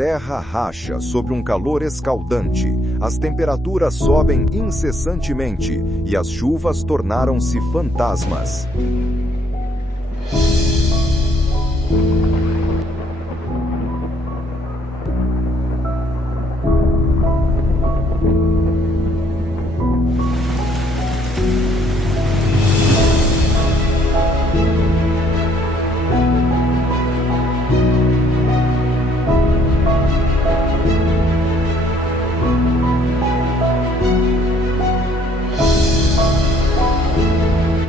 terra racha sob um calor escaldante, as temperaturas sobem incessantemente e as chuvas tornaram-se fantasmas.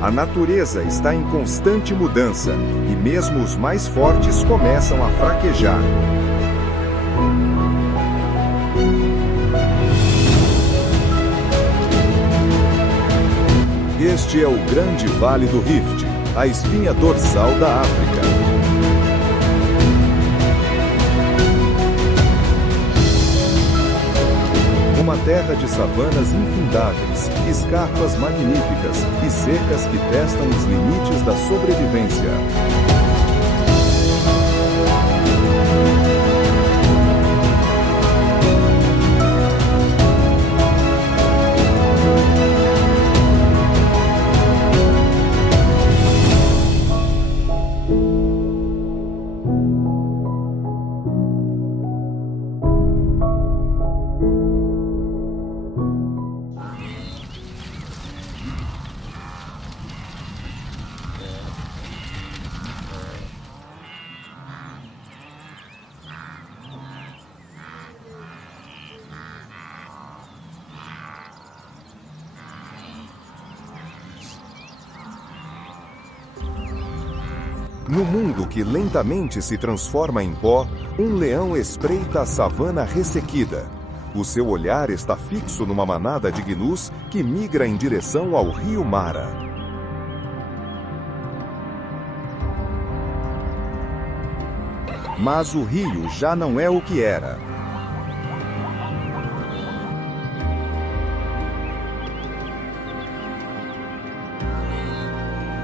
A natureza está em constante mudança, e mesmo os mais fortes começam a fraquejar. Este é o Grande Vale do Rift, a espinha dorsal da África. Uma terra de savanas infindáveis, escarpas magníficas e secas que testam os limites da sobrevivência. No mundo que lentamente se transforma em pó, um leão espreita a savana ressequida. O seu olhar está fixo numa manada de gnus que migra em direção ao rio Mara. Mas o rio já não é o que era.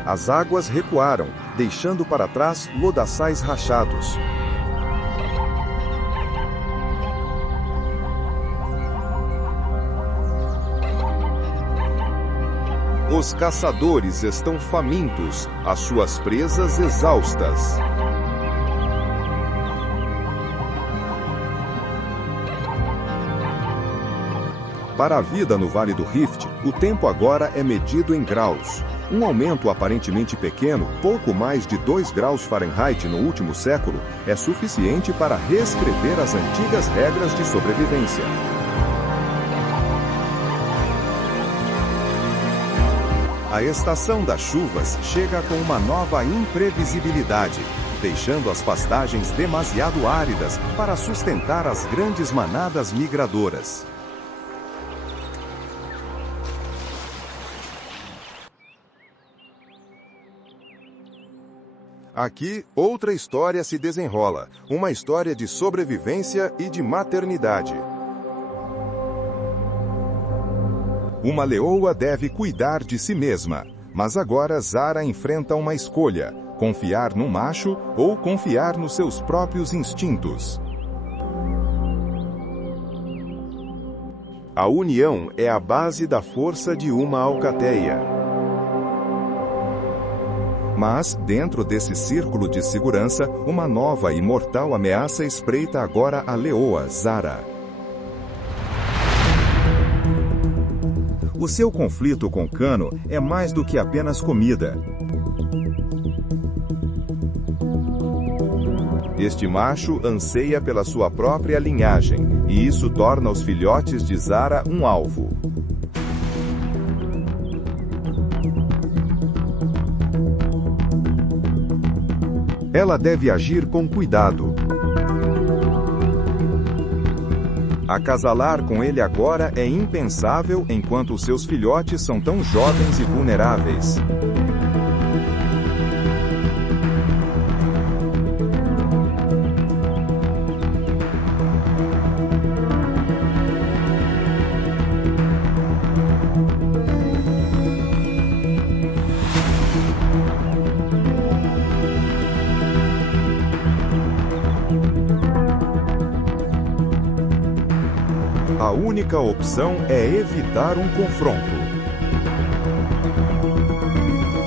As águas recuaram, deixando para trás lodaçais rachados. Os caçadores estão famintos, as suas presas exaustas. Para a vida no Vale do Rift, o tempo agora é medido em graus. Um aumento aparentemente pequeno, pouco mais de 2 graus Fahrenheit no último século, é suficiente para reescrever as antigas regras de sobrevivência. A estação das chuvas chega com uma nova imprevisibilidade, deixando as pastagens demasiado áridas para sustentar as grandes manadas migradoras. Aqui, outra história se desenrola, uma história de sobrevivência e de maternidade. Uma leoa deve cuidar de si mesma, mas agora Zara enfrenta uma escolha: confiar no macho ou confiar nos seus próprios instintos. A união é a base da força de uma alcateia. Mas, dentro desse círculo de segurança, uma nova e mortal ameaça espreita agora a leoa, Zara. O seu conflito com Cano é mais do que apenas comida. Este macho anseia pela sua própria linhagem, e isso torna os filhotes de Zara um alvo. Ela deve agir com cuidado. Acasalar com ele agora é impensável enquanto os seus filhotes são tão jovens e vulneráveis. A única opção é evitar um confronto.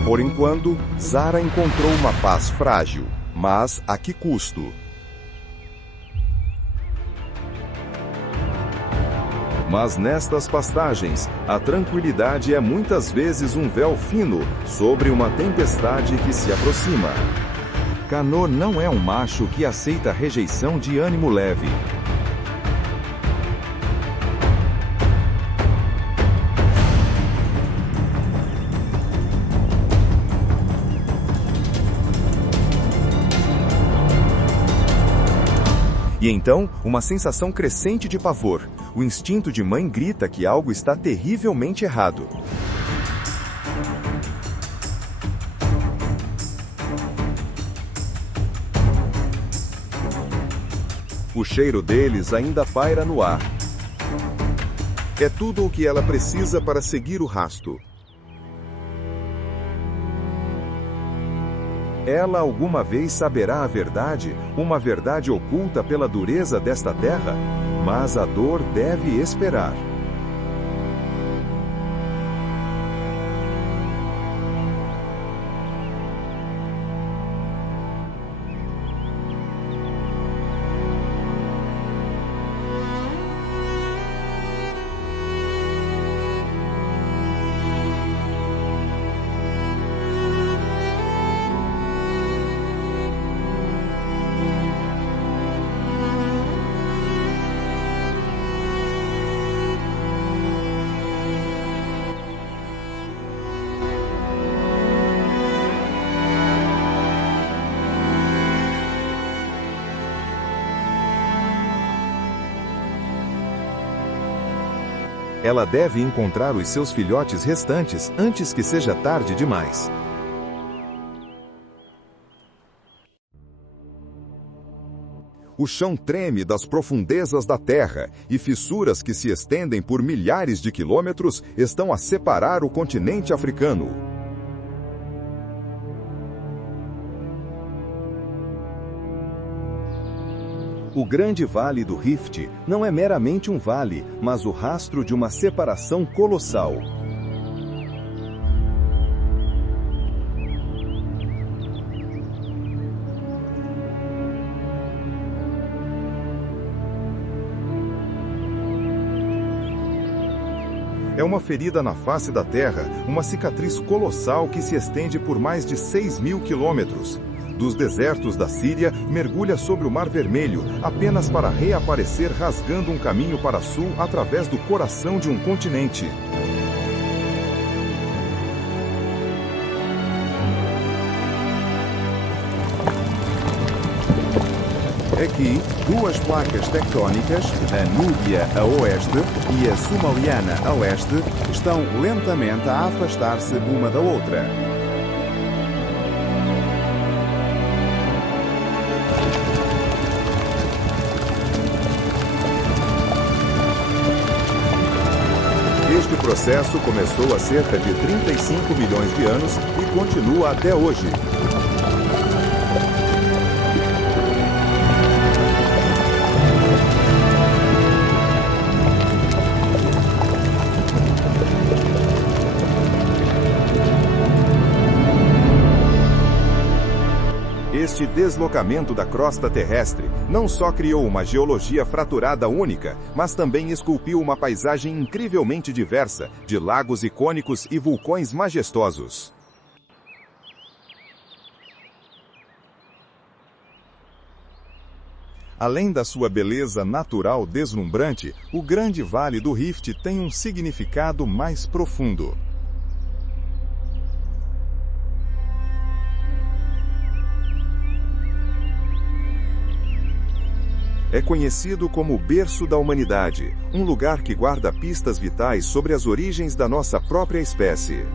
Por enquanto, Zara encontrou uma paz frágil, mas a que custo? Mas nestas pastagens, a tranquilidade é muitas vezes um véu fino sobre uma tempestade que se aproxima. Cano não é um macho que aceita rejeição de ânimo leve. E então, uma sensação crescente de pavor. O instinto de mãe grita que algo está terrivelmente errado. O cheiro deles ainda paira no ar. É tudo o que ela precisa para seguir o rastro. Ela alguma vez saberá a verdade, uma verdade oculta pela dureza desta terra? Mas a dor deve esperar. Ela deve encontrar os seus filhotes restantes antes que seja tarde demais. O chão treme das profundezas da terra, e fissuras que se estendem por milhares de quilômetros estão a separar o continente africano. O grande vale do Rift não é meramente um vale, mas o rastro de uma separação colossal. É uma ferida na face da Terra, uma cicatriz colossal que se estende por mais de 6.000 quilômetros. Dos desertos da Síria, mergulha sobre o Mar Vermelho, apenas para reaparecer rasgando um caminho para sul através do coração de um continente. Aqui, duas placas tectônicas, a Núbia a oeste e a Somaliana a oeste, estão lentamente a afastar-se uma da outra. Este processo começou há cerca de 35 milhões de anos e continua até hoje. Este deslocamento da crosta terrestre não só criou uma geologia fraturada única, mas também esculpiu uma paisagem incrivelmente diversa, de lagos icônicos e vulcões majestosos. Além da sua beleza natural deslumbrante, o Grande Vale do Rift tem um significado mais profundo. É conhecido como o berço da humanidade, um lugar que guarda pistas vitais sobre as origens da nossa própria espécie.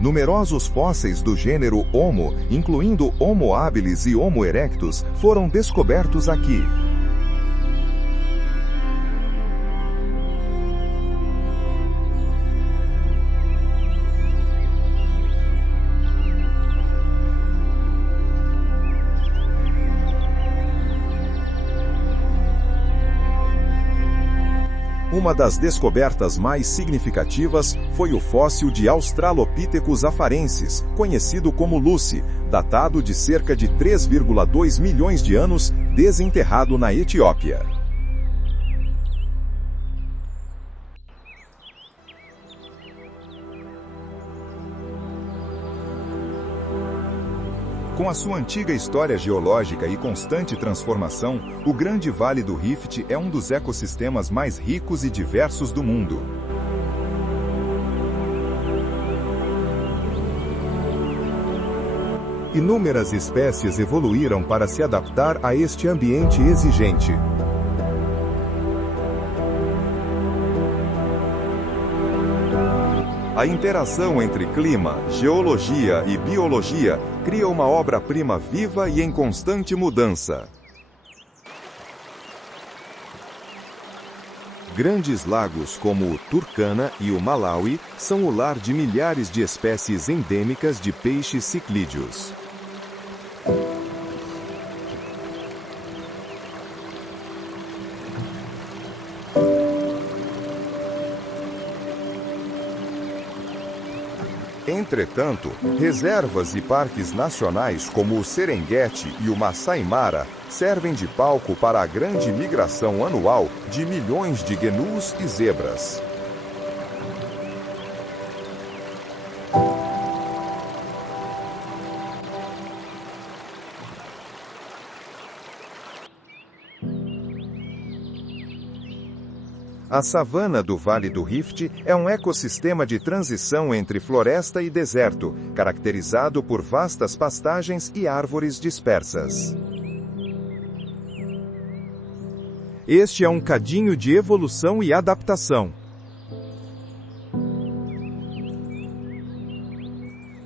No Numerosos fósseis do gênero Homo, incluindo Homo habilis e Homo erectus, foram descobertos aqui. Uma das descobertas mais significativas foi o fóssil de Australopithecus afarensis, conhecido como Lucy, datado de cerca de 3,2 milhões de anos, desenterrado na Etiópia. Com a sua antiga história geológica e constante transformação, o Grande Vale do Rift é um dos ecossistemas mais ricos e diversos do mundo. Inúmeras espécies evoluíram para se adaptar a este ambiente exigente. A interação entre clima, geologia e biologia cria uma obra-prima viva e em constante mudança. Grandes lagos como o Turkana e o Malawi são o lar de milhares de espécies endêmicas de peixes ciclídeos. Entretanto, reservas e parques nacionais como o Serengeti e o Masai Mara servem de palco para a grande migração anual de milhões de gnus e zebras. A savana do Vale do Rift é um ecossistema de transição entre floresta e deserto, caracterizado por vastas pastagens e árvores dispersas. Este é um cadinho de evolução e adaptação.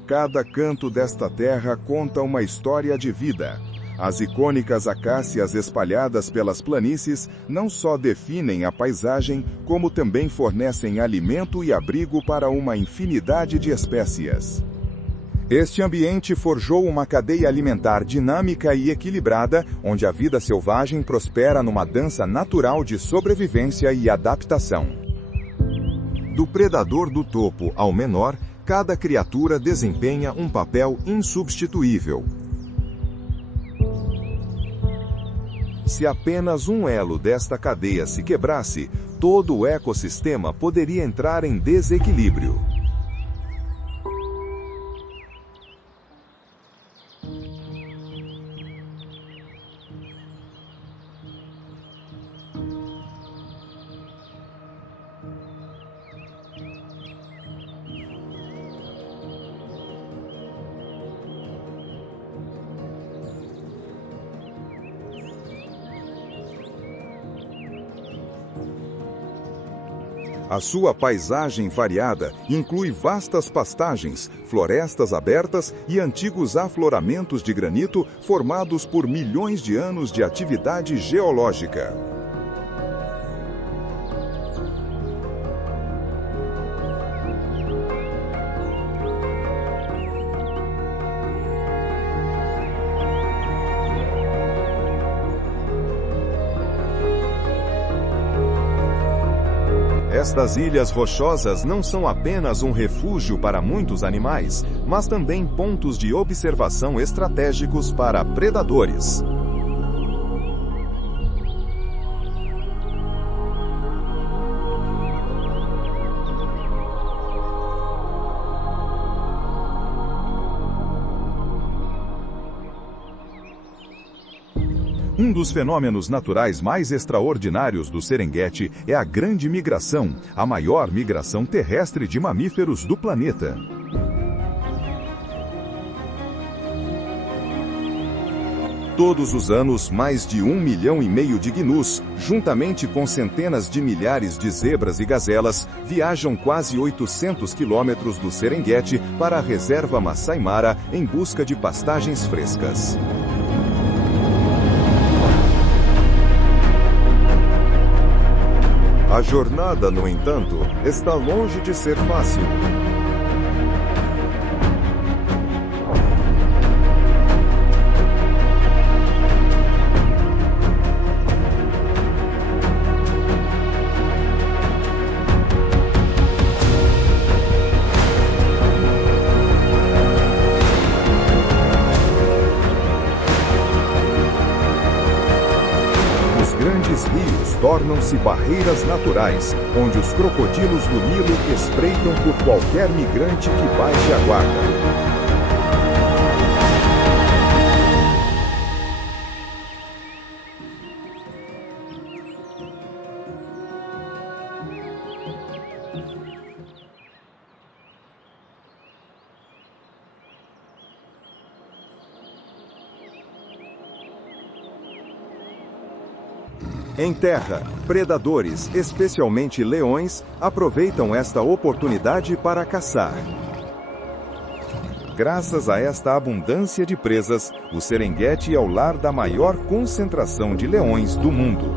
Cada canto desta terra conta uma história de vida. As icônicas acácias espalhadas pelas planícies não só definem a paisagem, como também fornecem alimento e abrigo para uma infinidade de espécies. Este ambiente forjou uma cadeia alimentar dinâmica e equilibrada, onde a vida selvagem prospera numa dança natural de sobrevivência e adaptação. Do predador do topo ao menor, cada criatura desempenha um papel insubstituível. Se apenas um elo desta cadeia se quebrasse, todo o ecossistema poderia entrar em desequilíbrio. A sua paisagem variada inclui vastas pastagens, florestas abertas e antigos afloramentos de granito formados por milhões de anos de atividade geológica. Estas ilhas rochosas não são apenas um refúgio para muitos animais, mas também pontos de observação estratégicos para predadores. Um dos fenômenos naturais mais extraordinários do Serengeti é a Grande Migração, a maior migração terrestre de mamíferos do planeta. Todos os anos, mais de 1,5 milhão de gnus, juntamente com centenas de milhares de zebras e gazelas, viajam quase 800 quilômetros do Serengeti para a reserva Masai Mara em busca de pastagens frescas. A jornada, no entanto, está longe de ser fácil. Grandes rios tornam-se barreiras naturais, onde os crocodilos do Nilo espreitam por qualquer migrante que baixe a guarda. Em terra, predadores, especialmente leões, aproveitam esta oportunidade para caçar. Graças a esta abundância de presas, o Serengeti é o lar da maior concentração de leões do mundo.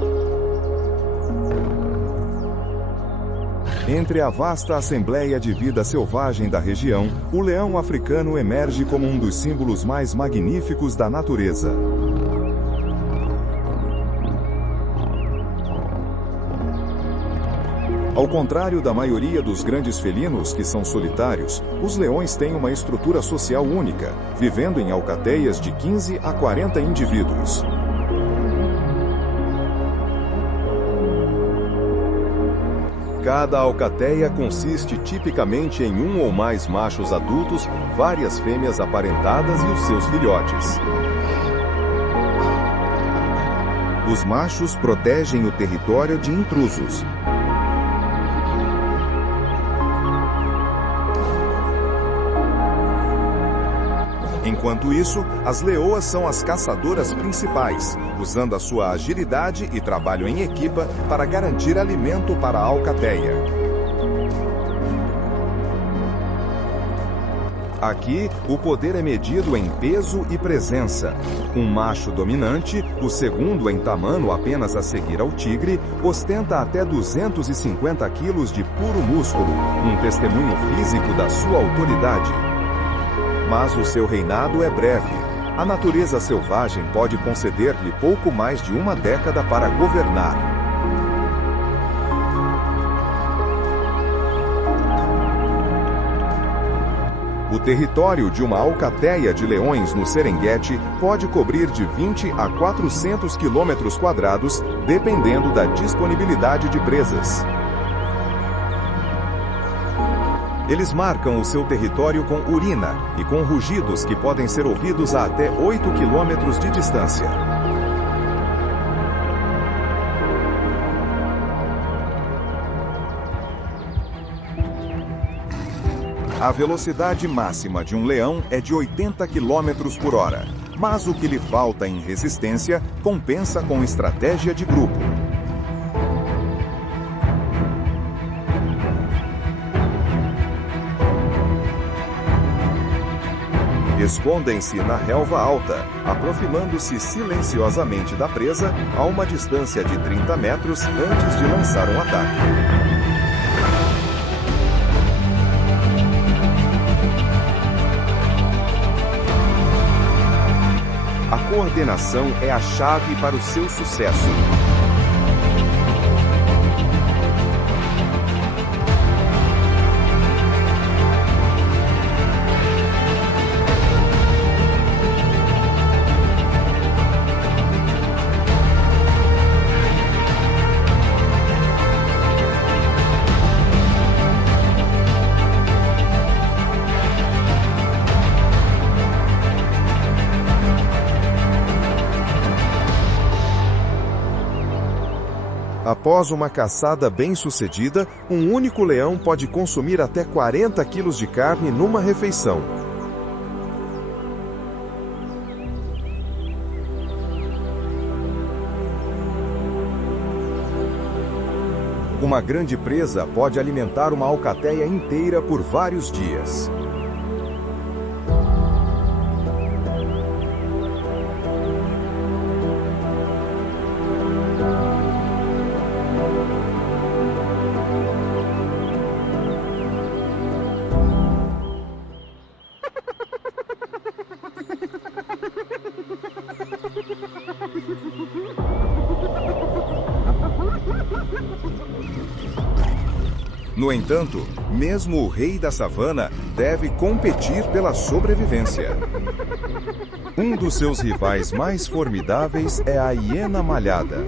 Entre a vasta assembleia de vida selvagem da região, o leão africano emerge como um dos símbolos mais magníficos da natureza. Ao contrário da maioria dos grandes felinos que são solitários, os leões têm uma estrutura social única, vivendo em alcateias de 15 a 40 indivíduos. Cada alcateia consiste tipicamente em um ou mais machos adultos, várias fêmeas aparentadas e os seus filhotes. Os machos protegem o território de intrusos. Enquanto isso, as leoas são as caçadoras principais, usando a sua agilidade e trabalho em equipa para garantir alimento para a alcateia. Aqui, o poder é medido em peso e presença. Um macho dominante, o segundo em tamanho apenas a seguir ao tigre, ostenta até 250 quilos de puro músculo, um testemunho físico da sua autoridade. Mas o seu reinado é breve. A natureza selvagem pode conceder-lhe pouco mais de uma década para governar. O território de uma alcateia de leões no Serengeti pode cobrir de 20 a 400 quilômetros quadrados, dependendo da disponibilidade de presas. Eles marcam o seu território com urina e com rugidos que podem ser ouvidos a até 8 quilômetros de distância. A velocidade máxima de um leão é de 80 quilômetros por hora, mas o que lhe falta em resistência compensa com estratégia de grupo. Escondem-se na relva alta, aproximando-se silenciosamente da presa a uma distância de 30 metros antes de lançar um ataque. A coordenação é a chave para o seu sucesso. Após uma caçada bem-sucedida, um único leão pode consumir até 40 quilos de carne numa refeição. Uma grande presa pode alimentar uma alcateia inteira por vários dias. No entanto, mesmo o rei da savana deve competir pela sobrevivência. Um dos seus rivais mais formidáveis é a hiena malhada.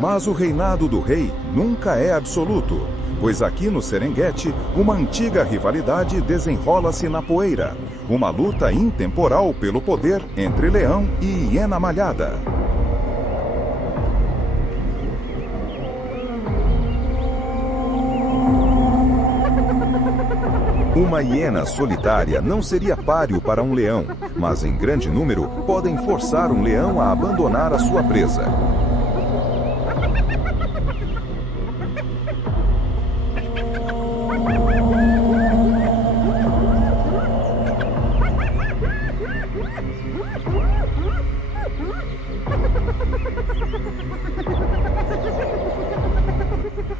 Mas o reinado do rei nunca é absoluto, pois aqui no Serengeti, uma antiga rivalidade desenrola-se na poeira. Uma luta intemporal pelo poder entre leão e hiena malhada. Uma hiena solitária não seria páreo para um leão, mas em grande número podem forçar um leão a abandonar a sua presa.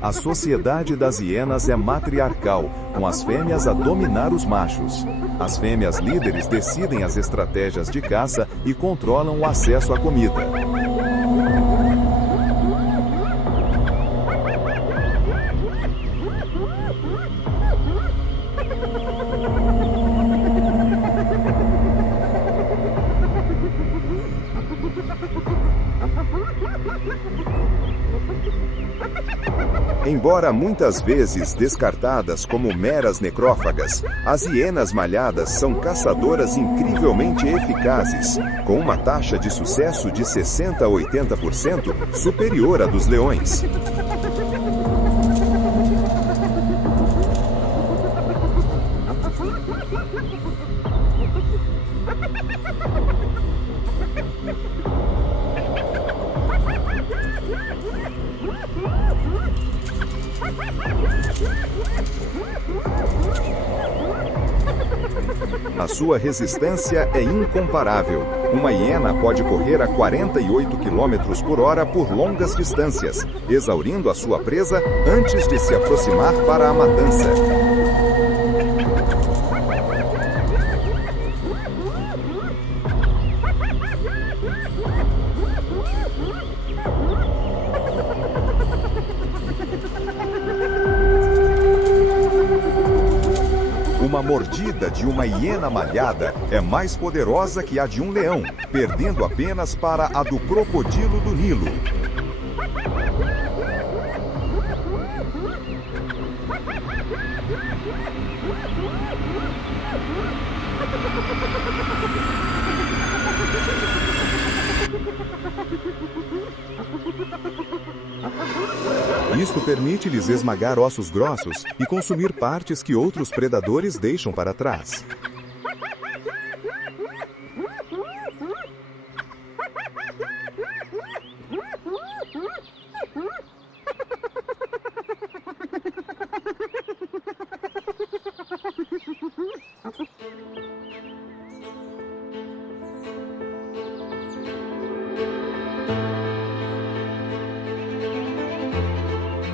A sociedade das hienas é matriarcal, com as fêmeas a dominar os machos. As fêmeas líderes decidem as estratégias de caça e controlam o acesso à comida. Embora muitas vezes descartadas como meras necrófagas, as hienas malhadas são caçadoras incrivelmente eficazes, com uma taxa de sucesso de 60% a 80% superior à dos leões. A sua resistência é incomparável. Uma hiena pode correr a 48 km por hora por longas distâncias, exaurindo a sua presa antes de se aproximar para a matança. Uma mordida de uma hiena malhada é mais poderosa que a de um leão, perdendo apenas para a do crocodilo do Nilo. Isto permite-lhes esmagar ossos grossos e consumir partes que outros predadores deixam para trás.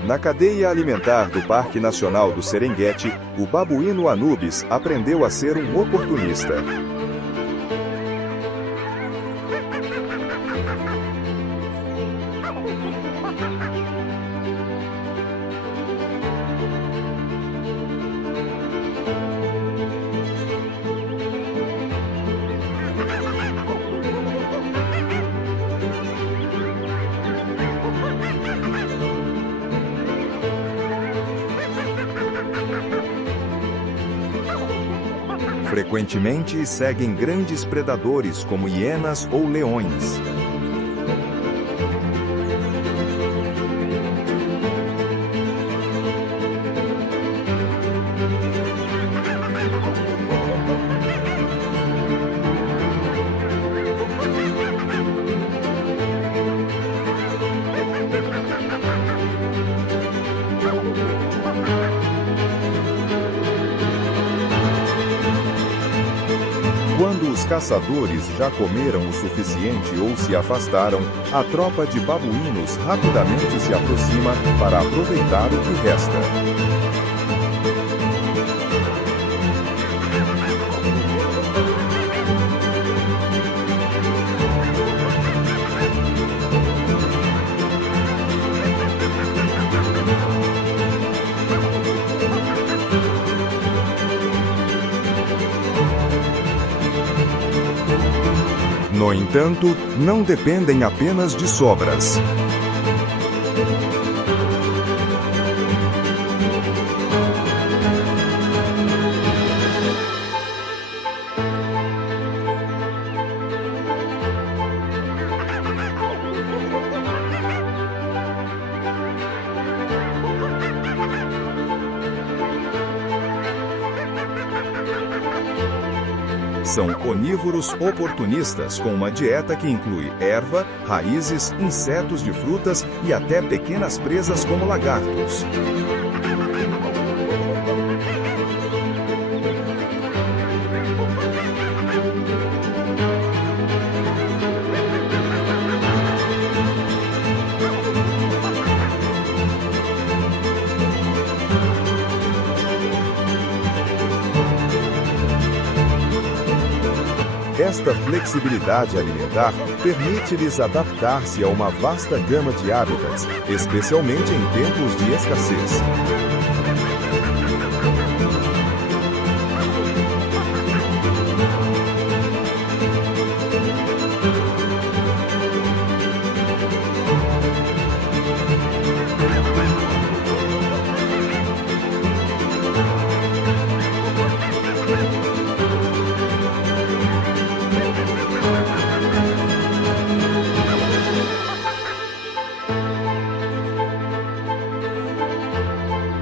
Na cadeia alimentar do Parque Nacional do Serengeti, o babuíno Anubis aprendeu a ser um oportunista. Frequentemente seguem grandes predadores como hienas ou leões. Quando os caçadores já comeram o suficiente ou se afastaram, a tropa de babuínos rapidamente se aproxima para aproveitar o que resta. No entanto, não dependem apenas de sobras. São onívoros oportunistas com uma dieta que inclui erva, raízes, insetos de frutas e até pequenas presas como lagartos. Esta flexibilidade alimentar permite-lhes adaptar-se a uma vasta gama de hábitats, especialmente em tempos de escassez.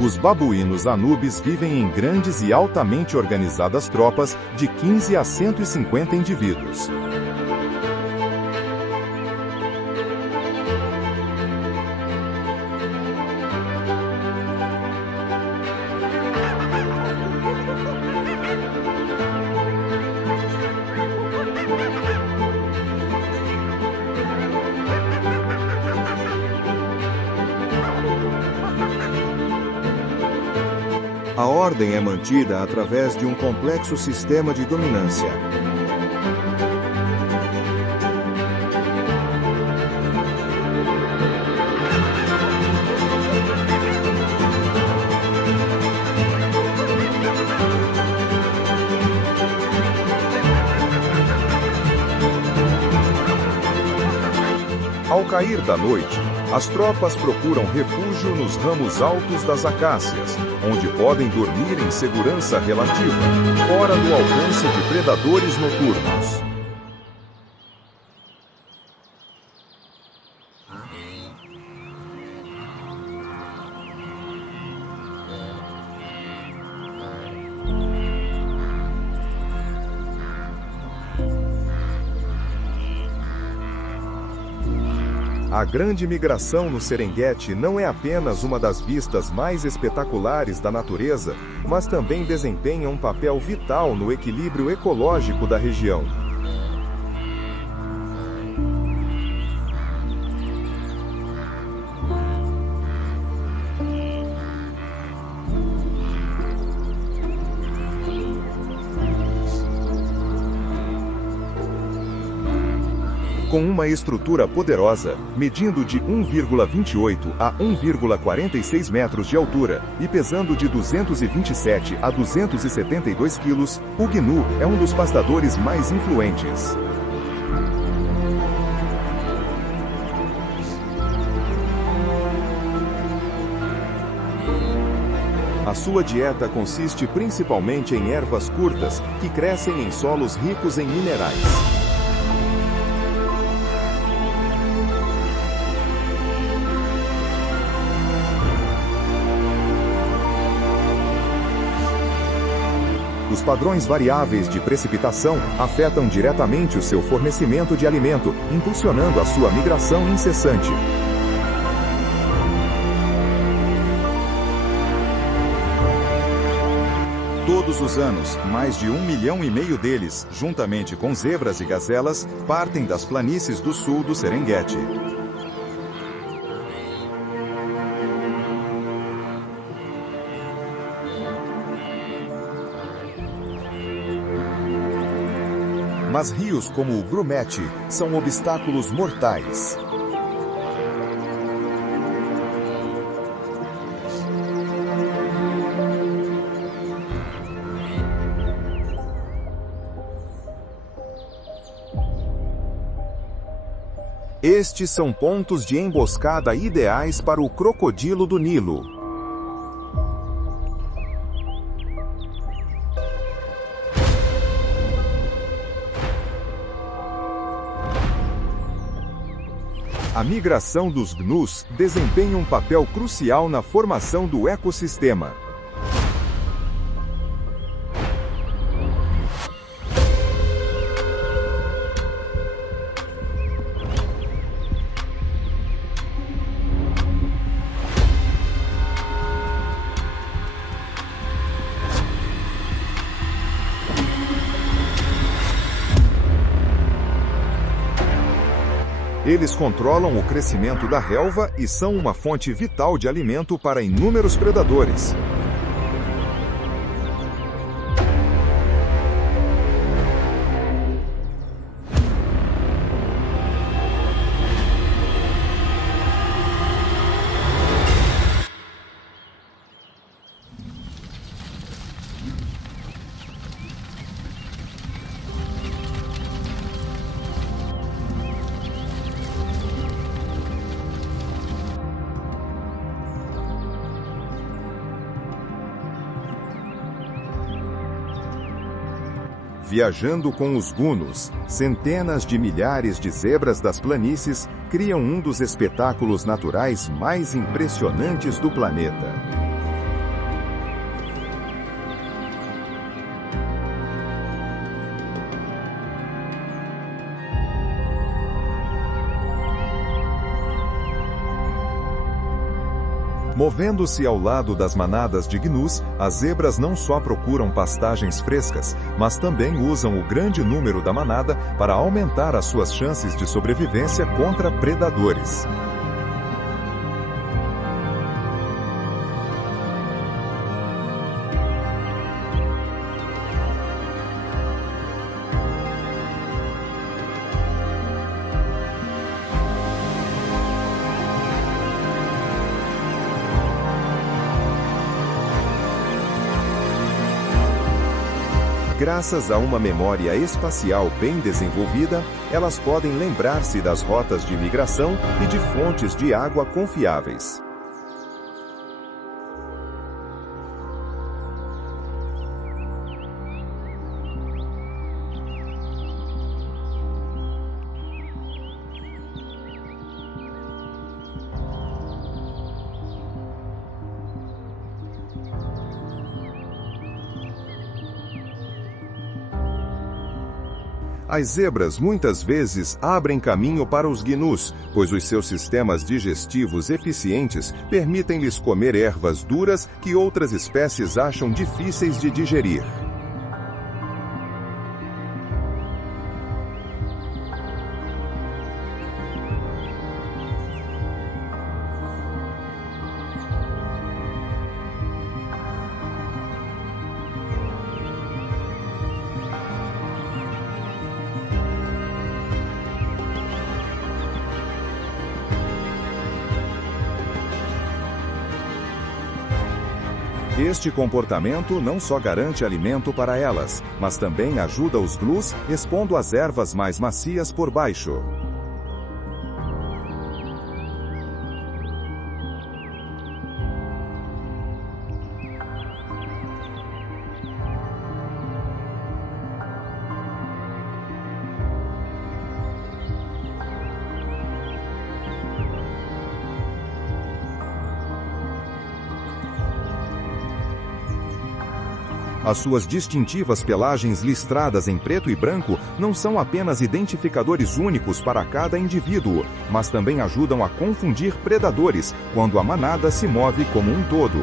Os babuínos Anubis vivem em grandes e altamente organizadas tropas de 15 a 150 indivíduos. A ordem é mantida através de um complexo sistema de dominância. Ao cair da noite, as tropas procuram refúgio nos ramos altos das acácias, onde podem dormir em segurança relativa, fora do alcance de predadores noturnos. A grande migração no Serengeti não é apenas uma das vistas mais espetaculares da natureza, mas também desempenha um papel vital no equilíbrio ecológico da região. Com uma estrutura poderosa, medindo de 1,28 a 1,46 metros de altura e pesando de 227 a 272 quilos, o gnu é um dos pastadores mais influentes. A sua dieta consiste principalmente em ervas curtas, que crescem em solos ricos em minerais. Os padrões variáveis de precipitação afetam diretamente o seu fornecimento de alimento, impulsionando a sua migração incessante. Todos os anos, mais de 1,5 milhão deles, juntamente com zebras e gazelas, partem das planícies do sul do Serengeti. Mas rios como o Grumeti são obstáculos mortais. Estes são pontos de emboscada ideais para o crocodilo do Nilo. A migração dos gnus desempenha um papel crucial na formação do ecossistema. Eles controlam o crescimento da relva e são uma fonte vital de alimento para inúmeros predadores. Viajando com os gunos, centenas de milhares de zebras das planícies criam um dos espetáculos naturais mais impressionantes do planeta. Movendo-se ao lado das manadas de gnus, as zebras não só procuram pastagens frescas, mas também usam o grande número da manada para aumentar as suas chances de sobrevivência contra predadores. Graças a uma memória espacial bem desenvolvida, elas podem lembrar-se das rotas de migração e de fontes de água confiáveis. As zebras muitas vezes abrem caminho para os gnus, pois os seus sistemas digestivos eficientes permitem-lhes comer ervas duras que outras espécies acham difíceis de digerir. Este comportamento não só garante alimento para elas, mas também ajuda os gnus, expondo as ervas mais macias por baixo. As suas distintivas pelagens listradas em preto e branco não são apenas identificadores únicos para cada indivíduo, mas também ajudam a confundir predadores quando a manada se move como um todo.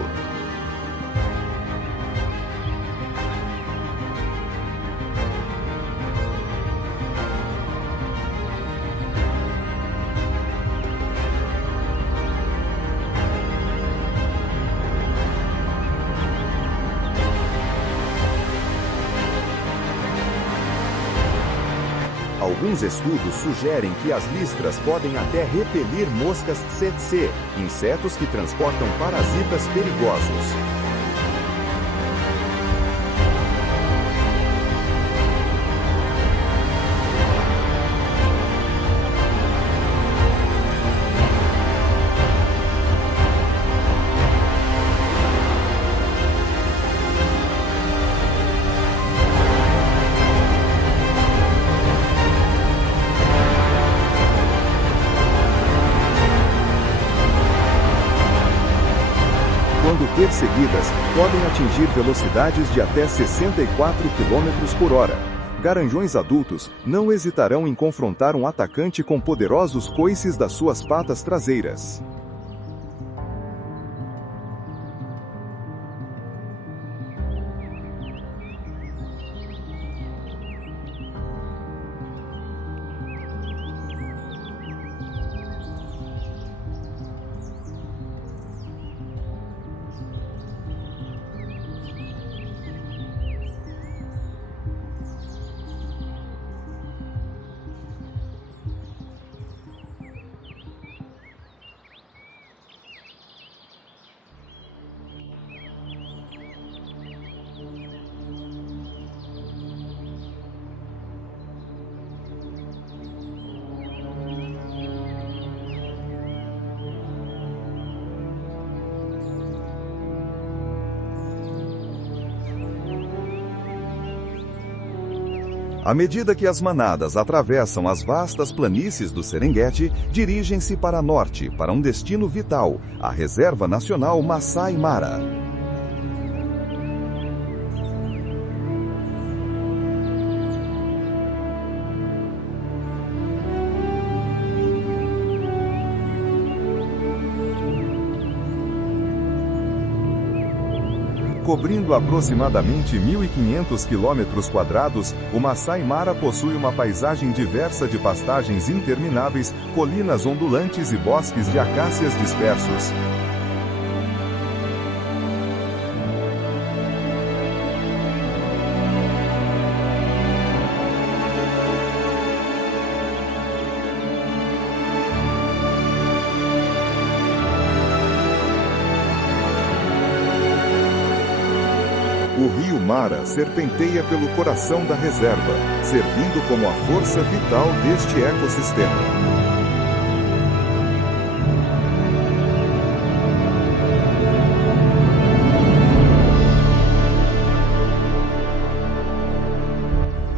Alguns estudos sugerem que as listras podem até repelir moscas tsetse, insetos que transportam parasitas perigosos. Quando perseguidas, podem atingir velocidades de até 64 km por hora. Garanhões adultos não hesitarão em confrontar um atacante com poderosos coices das suas patas traseiras. À medida que as manadas atravessam as vastas planícies do Serengeti, dirigem-se para norte, para um destino vital, a Reserva Nacional Masai Mara. Cobrindo aproximadamente 1.500 km², o Masai Mara possui uma paisagem diversa de pastagens intermináveis, colinas ondulantes e bosques de acácias dispersos. O rio Mara serpenteia pelo coração da reserva, servindo como a força vital deste ecossistema.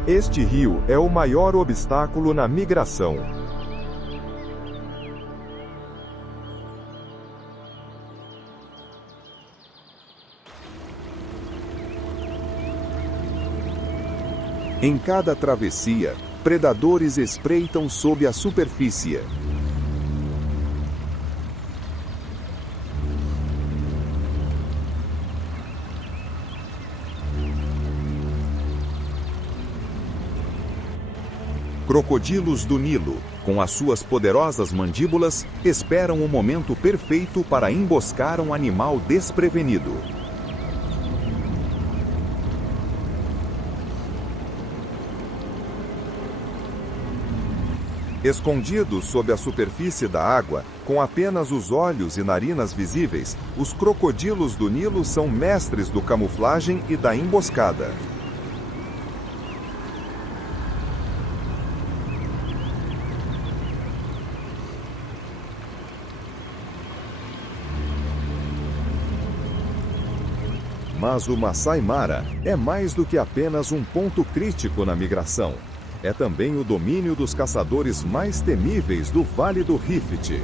Este rio é o maior obstáculo na migração. Em cada travessia, predadores espreitam sob a superfície. Crocodilos do Nilo, com as suas poderosas mandíbulas, esperam o momento perfeito para emboscar um animal desprevenido. Escondidos sob a superfície da água, com apenas os olhos e narinas visíveis, os crocodilos do Nilo são mestres do camuflagem e da emboscada. Mas o Masai Mara é mais do que apenas um ponto crítico na migração. É também o domínio dos caçadores mais temíveis do Vale do Rift.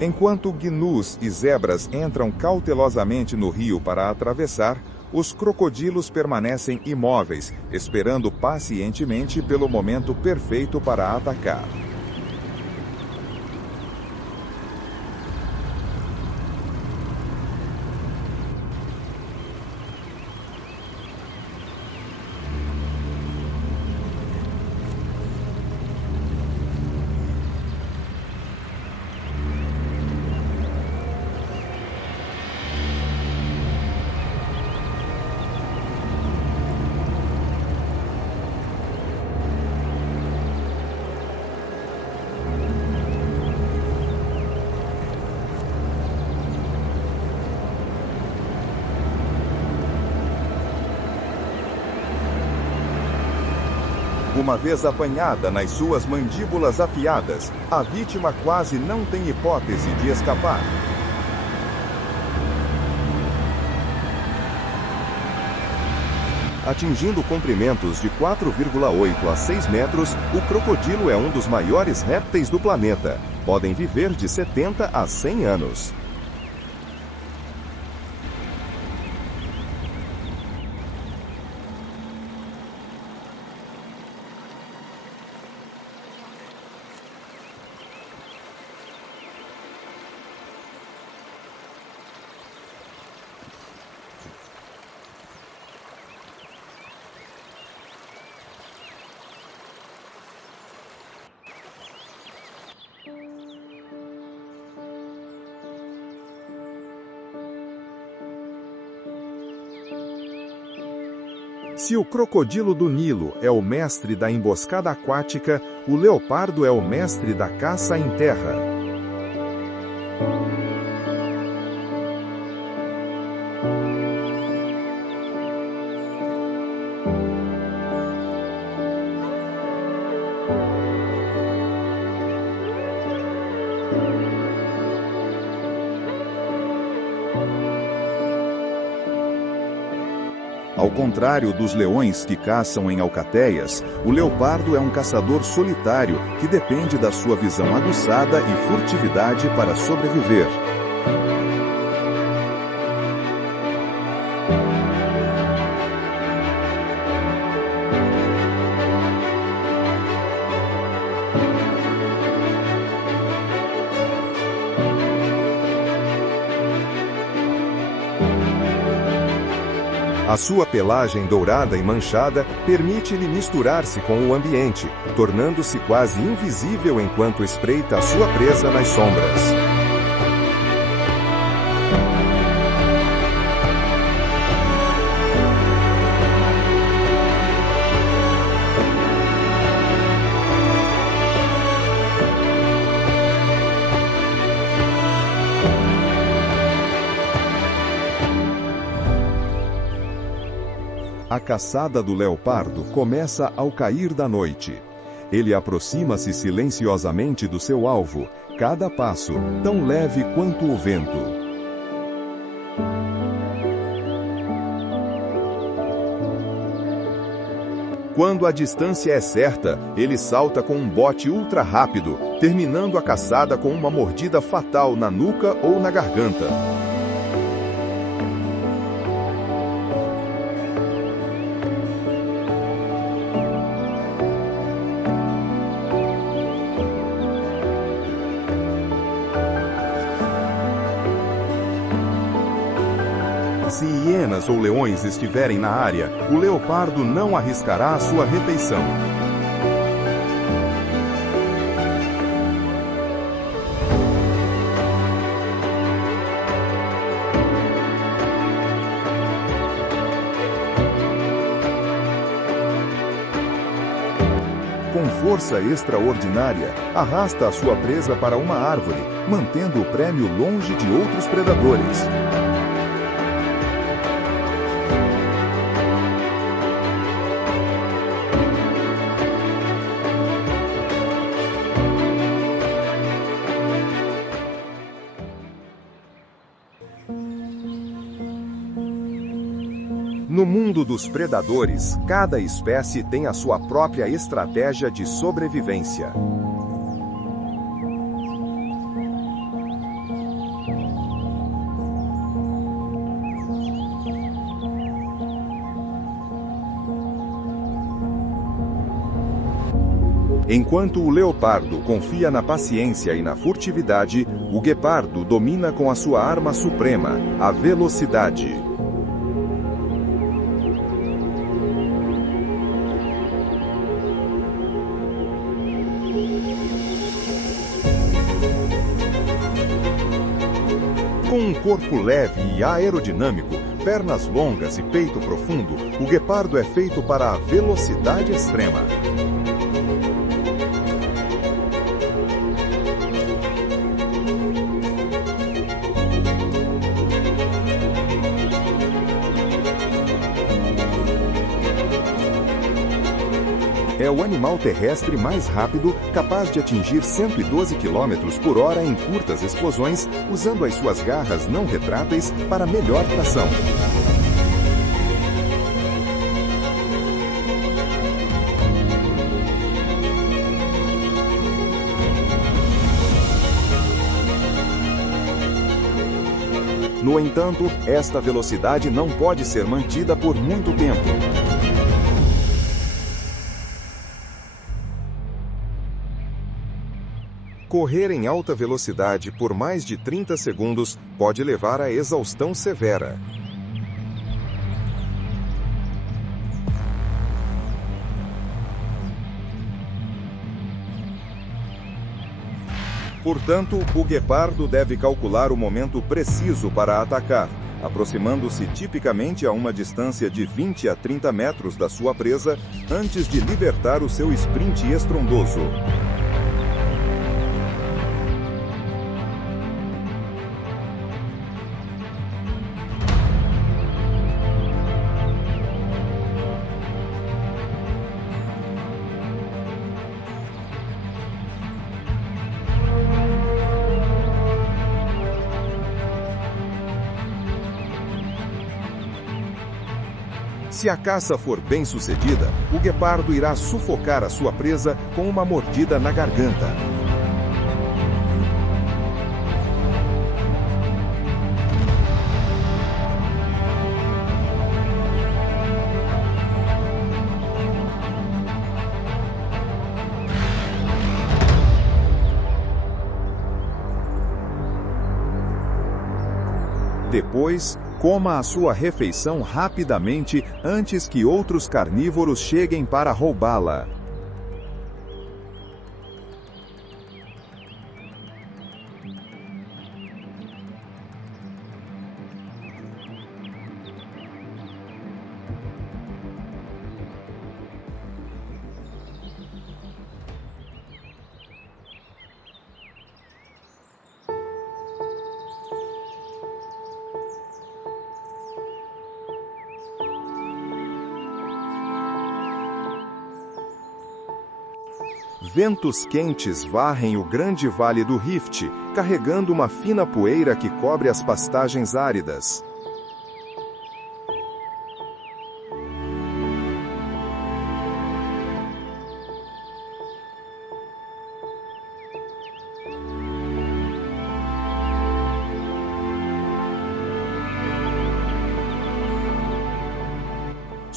Enquanto gnus e zebras entram cautelosamente no rio para atravessar, os crocodilos permanecem imóveis, esperando pacientemente pelo momento perfeito para atacar. Uma vez apanhada nas suas mandíbulas afiadas, a vítima quase não tem hipótese de escapar. Atingindo comprimentos de 4,8 a 6 metros, o crocodilo é um dos maiores répteis do planeta. Podem viver de 70 a 100 anos. Se o crocodilo do Nilo é o mestre da emboscada aquática, o leopardo é o mestre da caça em terra. Ao contrário dos leões que caçam em alcateias, o leopardo é um caçador solitário que depende da sua visão aguçada e furtividade para sobreviver. A sua pelagem dourada e manchada permite-lhe misturar-se com o ambiente, tornando-se quase invisível enquanto espreita a sua presa nas sombras. A caçada do leopardo começa ao cair da noite. Ele aproxima-se silenciosamente do seu alvo, cada passo tão leve quanto o vento. Quando a distância é certa, ele salta com um bote ultra rápido, terminando a caçada com uma mordida fatal na nuca ou na garganta. Se hienas ou leões estiverem na área, o leopardo não arriscará a sua refeição. Com força extraordinária, arrasta a sua presa para uma árvore, mantendo o prêmio longe de outros predadores. No mundo dos predadores, cada espécie tem a sua própria estratégia de sobrevivência. Enquanto o leopardo confia na paciência e na furtividade, o guepardo domina com a sua arma suprema, a velocidade. Com um corpo leve e aerodinâmico, pernas longas e peito profundo, o guepardo é feito para a velocidade extrema. É o animal terrestre mais rápido, capaz de atingir 112 km por hora em curtas explosões, usando as suas garras não retráteis para melhor tração. No entanto, esta velocidade não pode ser mantida por muito tempo. Correr em alta velocidade por mais de 30 segundos pode levar à exaustão severa. Portanto, o guepardo deve calcular o momento preciso para atacar, aproximando-se tipicamente a uma distância de 20 a 30 metros da sua presa antes de libertar o seu sprint estrondoso. Se a caça for bem sucedida, o guepardo irá sufocar a sua presa com uma mordida na garganta. Depois, coma a sua refeição rapidamente antes que outros carnívoros cheguem para roubá-la. Ventos quentes varrem o grande vale do Rift, carregando uma fina poeira que cobre as pastagens áridas.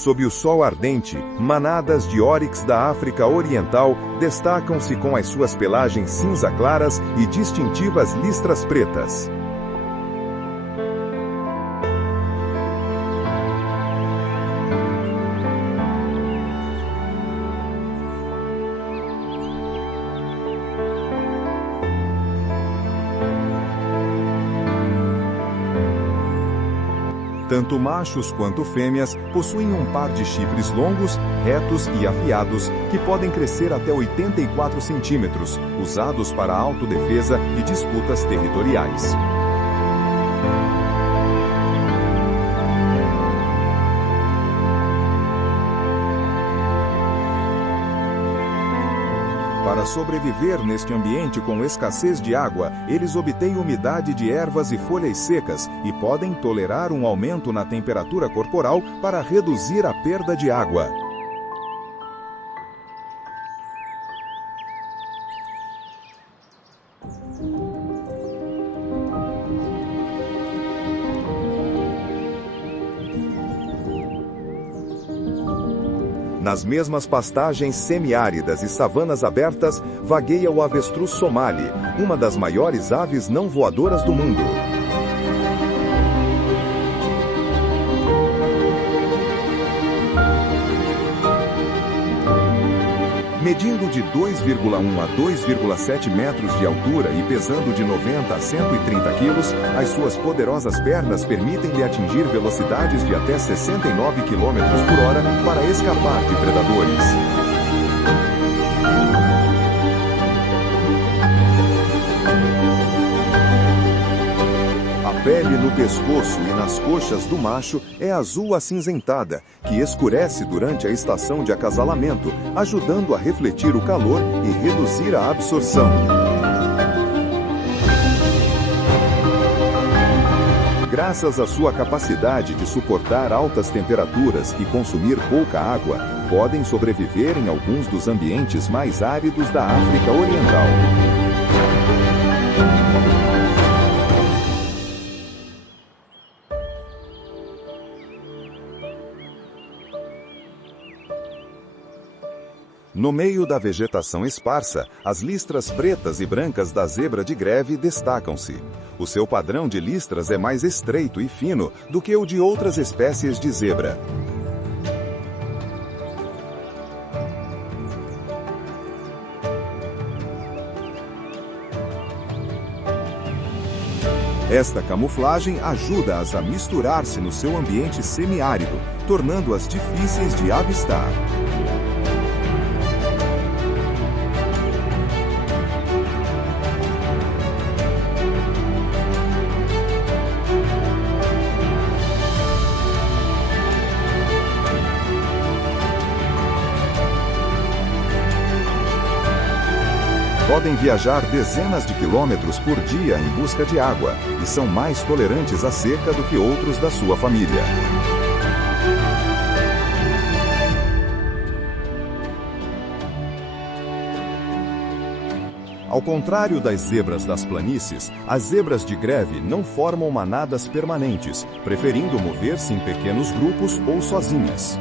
Sob o sol ardente, manadas de oryx da África Oriental destacam-se com as suas pelagens cinza claras e distintivas listras pretas. Tanto machos quanto fêmeas possuem um par de chifres longos, retos e afiados, que podem crescer até 84 centímetros, usados para autodefesa e disputas territoriais. Para sobreviver neste ambiente com escassez de água, eles obtêm umidade de ervas e folhas secas e podem tolerar um aumento na temperatura corporal para reduzir a perda de água. Nas mesmas pastagens semiáridas e savanas abertas, vagueia o avestruz somali, uma das maiores aves não voadoras do mundo. Medindo de 2,1 a 2,7 metros de altura e pesando de 90 a 130 quilos, as suas poderosas pernas permitem-lhe atingir velocidades de até 69 km por hora para escapar de predadores. A pele no pescoço e nas coxas do macho é azul acinzentada, que escurece durante a estação de acasalamento, ajudando a refletir o calor e reduzir a absorção. Graças à sua capacidade de suportar altas temperaturas e consumir pouca água, podem sobreviver em alguns dos ambientes mais áridos da África Oriental. No meio da vegetação esparsa, as listras pretas e brancas da zebra de greve destacam-se. O seu padrão de listras é mais estreito e fino do que o de outras espécies de zebra. Esta camuflagem ajuda-as a misturar-se no seu ambiente semiárido, tornando-as difíceis de avistar. Podem viajar dezenas de quilômetros por dia em busca de água e são mais tolerantes à seca do que outros da sua família. Ao contrário das zebras das planícies, as zebras de greve não formam manadas permanentes, preferindo mover-se em pequenos grupos ou sozinhas.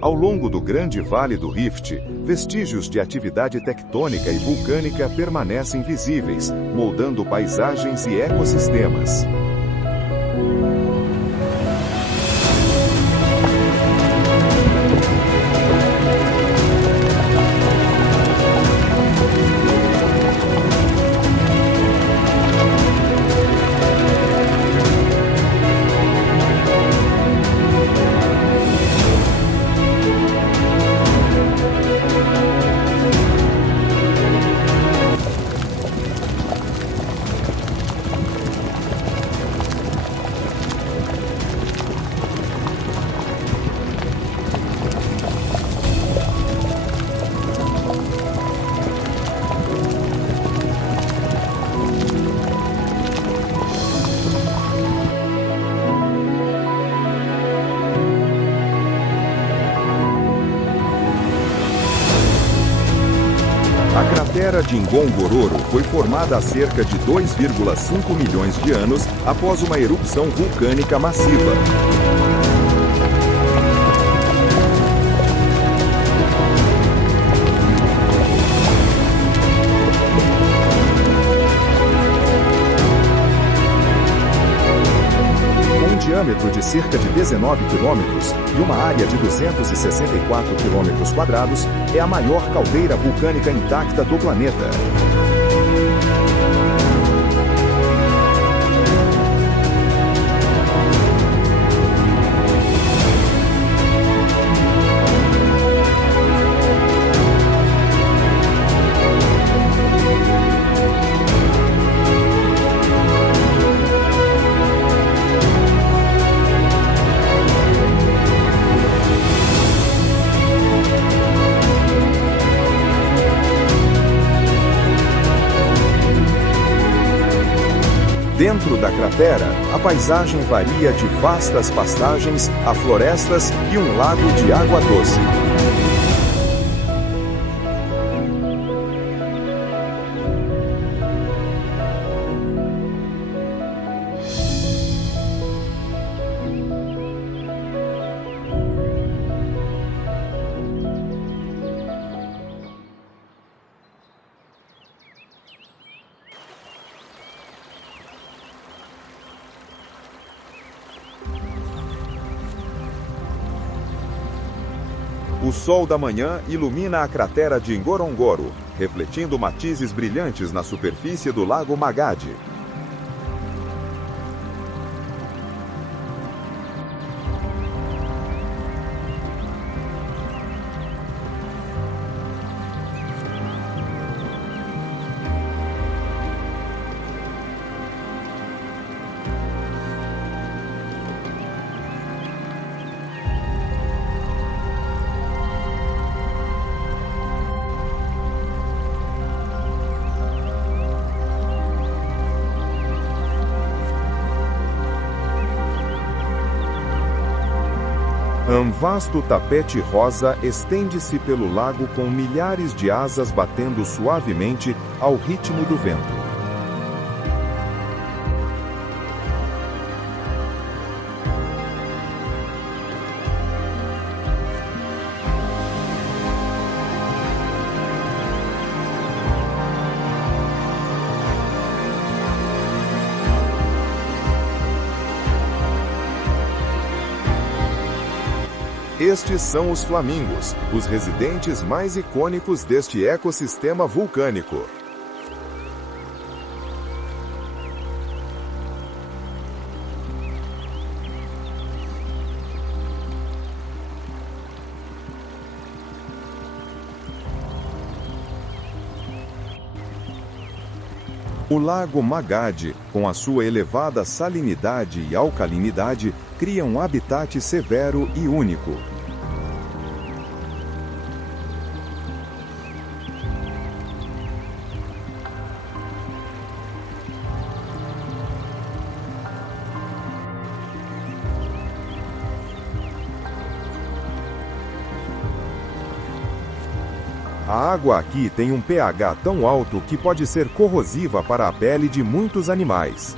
Ao longo do grande vale do Rift, vestígios de atividade tectônica e vulcânica permanecem visíveis, moldando paisagens e ecossistemas. A cratera de Ngongororo foi formada há cerca de 2,5 milhões de anos após uma erupção vulcânica massiva. Diâmetro de cerca de 19 quilômetros e uma área de 264 quilômetros quadrados, é a maior caldeira vulcânica intacta do planeta. Dentro da cratera, a paisagem varia de vastas pastagens a florestas e um lago de água doce. O sol da manhã ilumina a cratera de Ngorongoro, refletindo matizes brilhantes na superfície do lago Magadi. Um vasto tapete rosa estende-se pelo lago com milhares de asas batendo suavemente ao ritmo do vento. Estes são os flamingos, os residentes mais icônicos deste ecossistema vulcânico. O lago Magadi, com a sua elevada salinidade e alcalinidade, cria um habitat severo e único. A água aqui tem um pH tão alto que pode ser corrosiva para a pele de muitos animais.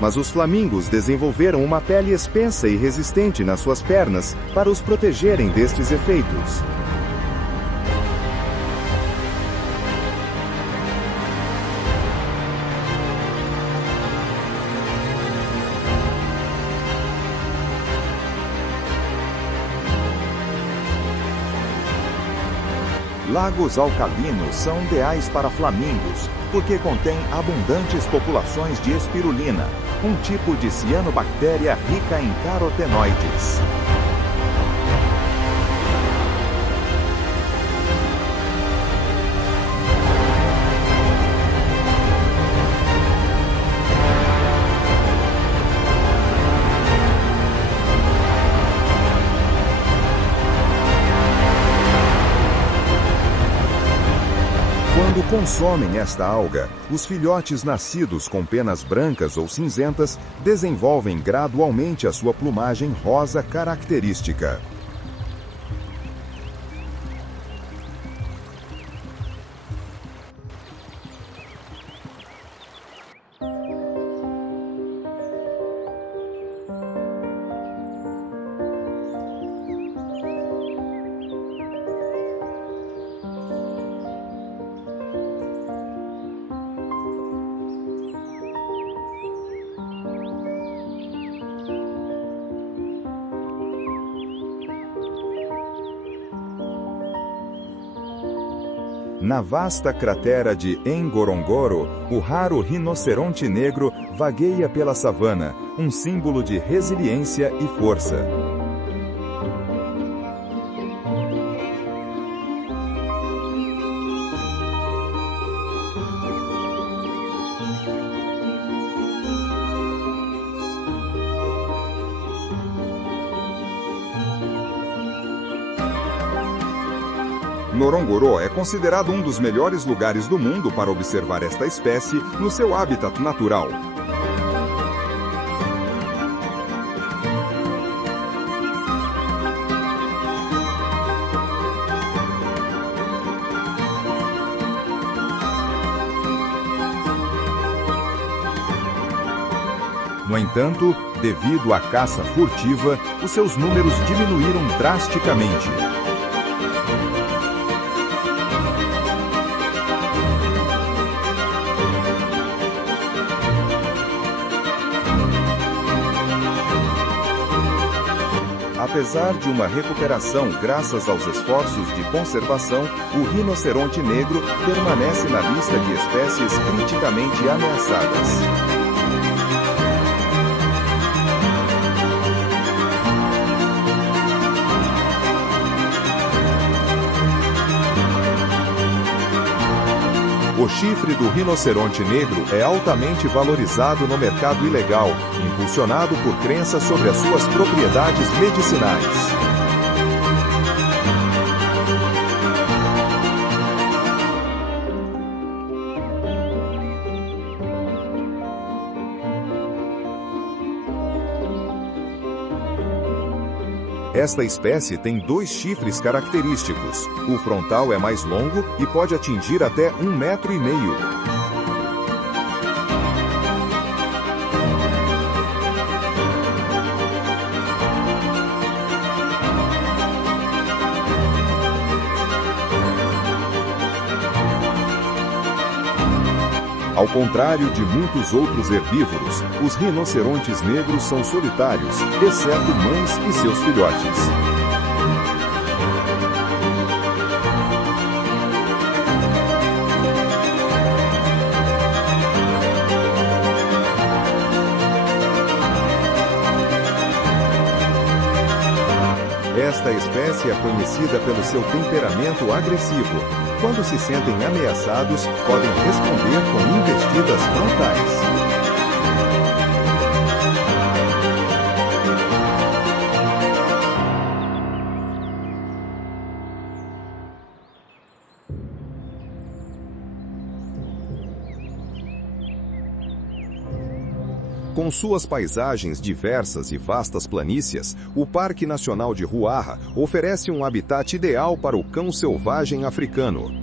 Mas os flamingos desenvolveram uma pele espessa e resistente nas suas pernas para os protegerem destes efeitos. Lagos alcalinos são ideais para flamingos, porque contêm abundantes populações de espirulina, um tipo de cianobactéria rica em carotenoides. Quando consomem esta alga, os filhotes nascidos com penas brancas ou cinzentas desenvolvem gradualmente a sua plumagem rosa característica. Na vasta cratera de Ngorongoro, o raro rinoceronte negro vagueia pela savana, um símbolo de resiliência e força. Ngorongoro é considerado um dos melhores lugares do mundo para observar esta espécie no seu hábitat natural. No entanto, devido à caça furtiva, os seus números diminuíram drasticamente. Apesar de uma recuperação graças aos esforços de conservação, o rinoceronte negro permanece na lista de espécies criticamente ameaçadas. O chifre do rinoceronte negro é altamente valorizado no mercado ilegal, impulsionado por crenças sobre as suas propriedades medicinais. Esta espécie tem 2 chifres característicos. O frontal é mais longo e pode atingir até 1,5 metro. Ao contrário de muitos outros herbívoros, os rinocerontes negros são solitários, exceto mães e seus filhotes. Esta espécie é conhecida pelo seu temperamento agressivo. Quando se sentem ameaçados, podem responder com investidas frontais. Com suas paisagens diversas e vastas planícies, o Parque Nacional de Ruaha oferece um habitat ideal para o cão selvagem africano.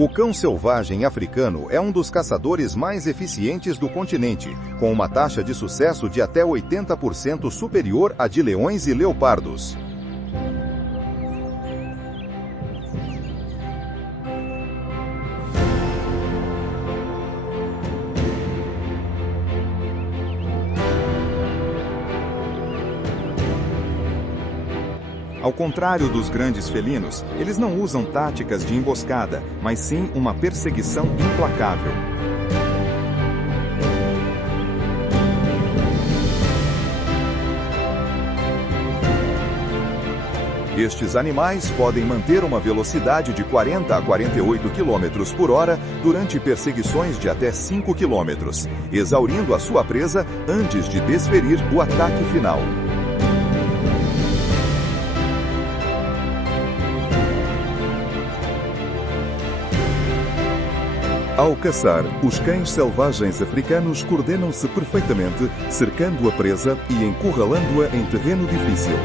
O cão selvagem africano é um dos caçadores mais eficientes do continente, com uma taxa de sucesso de até 80% superior à de leões e leopardos. Ao contrário dos grandes felinos, eles não usam táticas de emboscada, mas sim uma perseguição implacável. Estes animais podem manter uma velocidade de 40 a 48 km por hora durante perseguições de até 5 km, exaurindo a sua presa antes de desferir o ataque final. Ao caçar, os cães selvagens africanos coordenam-se perfeitamente, cercando a presa e encurralando-a em terreno difícil.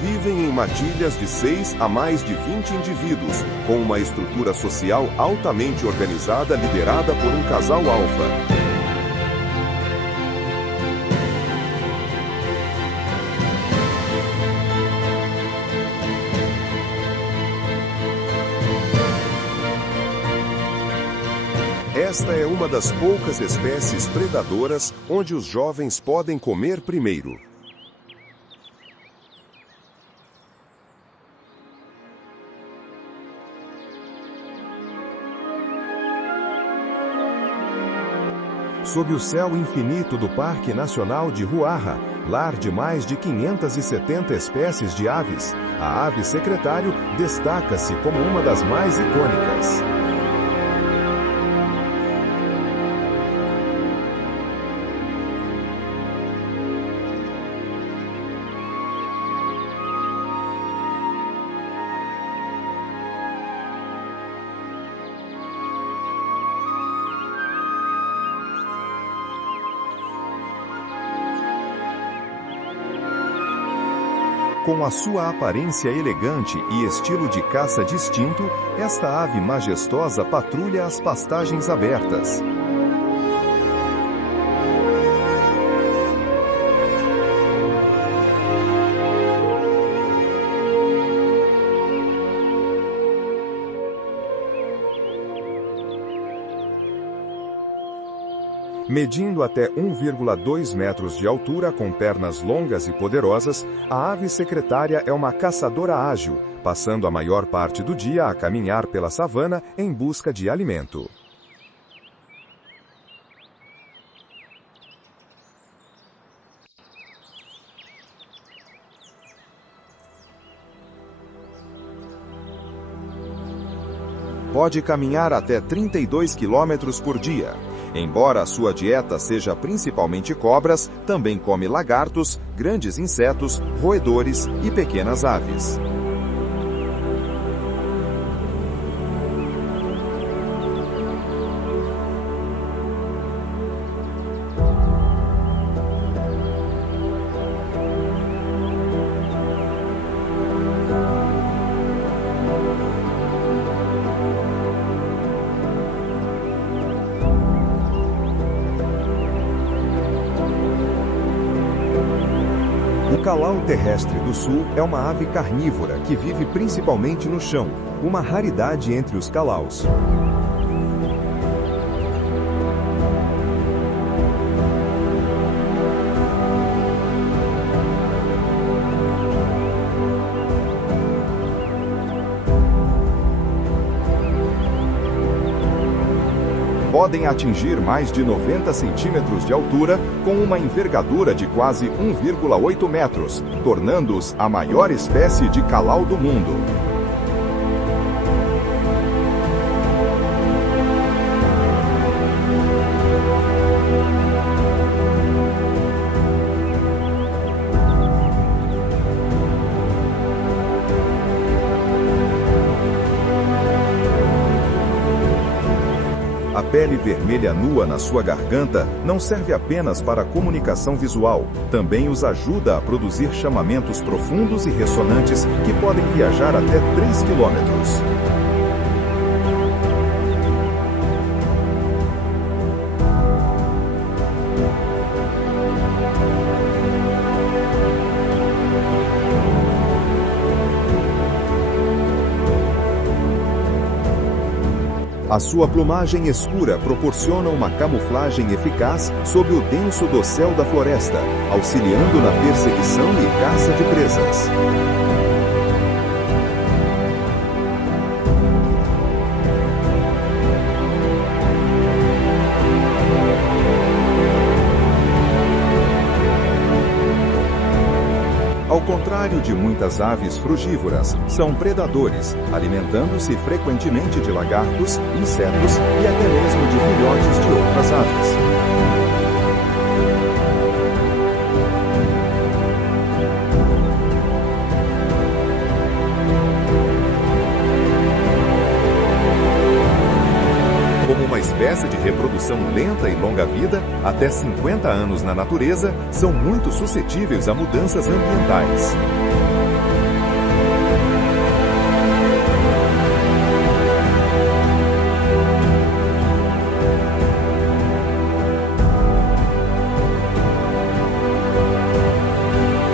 Vivem em matilhas de 6 a mais de 20 indivíduos, com uma estrutura social altamente organizada liderada por um casal alfa. Esta é uma das poucas espécies predadoras onde os jovens podem comer primeiro. Sob o céu infinito do Parque Nacional de Ruaha, lar de mais de 570 espécies de aves, a ave secretário destaca-se como uma das mais icônicas. Com a sua aparência elegante e estilo de caça distinto, esta ave majestosa patrulha as pastagens abertas. Medindo até 1,2 metros de altura com pernas longas e poderosas, a ave secretária é uma caçadora ágil, passando a maior parte do dia a caminhar pela savana em busca de alimento. Pode caminhar até 32 quilômetros por dia. Embora a sua dieta seja principalmente cobras, também come lagartos, grandes insetos, roedores e pequenas aves. O calau terrestre do sul é uma ave carnívora que vive principalmente no chão, uma raridade entre os calaus. Podem atingir mais de 90 centímetros de altura, com uma envergadura de quase 1,8 metros, tornando-os a maior espécie de calau do mundo. A pele vermelha nua na sua garganta não serve apenas para a comunicação visual, também os ajuda a produzir chamamentos profundos e ressonantes que podem viajar até 3 quilômetros. A sua plumagem escura proporciona uma camuflagem eficaz sob o denso dossel da floresta, auxiliando na perseguição e caça de presas. Ao contrário de muitas aves frugívoras, são predadores, alimentando-se frequentemente de lagartos, insetos e até mesmo de filhotes de outras aves. Como uma espécie de reprodução lenta e longa-vida, até 50 anos na natureza, são muito suscetíveis a mudanças ambientais.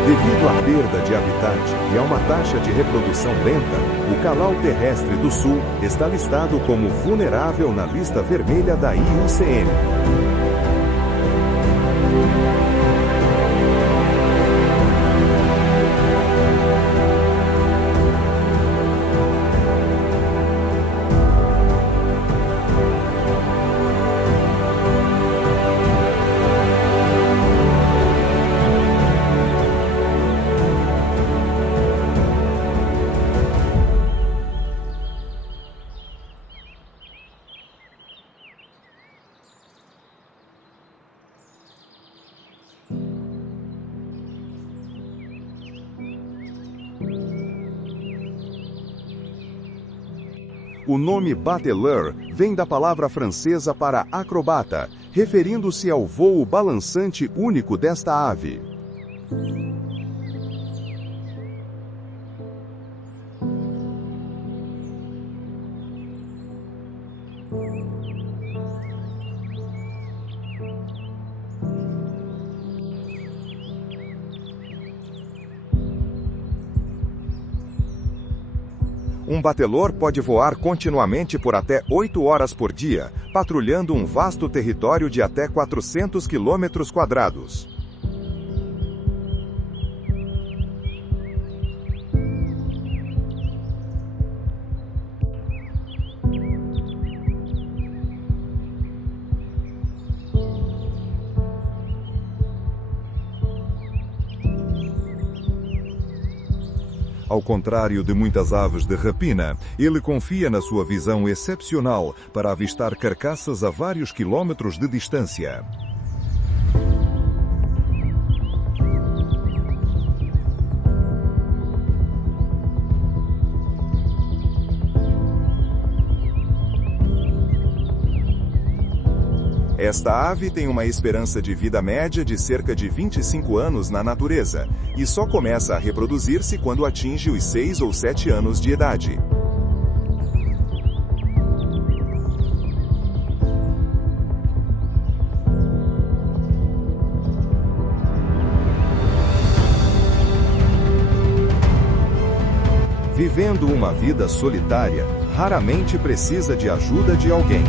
Devido à perda de habitat e a uma taxa de reprodução lenta, o calau terrestre do sul está listado como vulnerável na lista vermelha da IUCN. O nome bateleur vem da palavra francesa para acrobata, referindo-se ao voo balançante único desta ave. Um batelor pode voar continuamente por até 8 horas por dia, patrulhando um vasto território de até 400 quilômetros quadrados. Ao contrário de muitas aves de rapina, ele confia na sua visão excepcional para avistar carcaças a vários quilômetros de distância. Esta ave tem uma esperança de vida média de cerca de 25 anos na natureza, e só começa a reproduzir-se quando atinge os 6 ou 7 anos de idade. Vivendo uma vida solitária, raramente precisa de ajuda de alguém.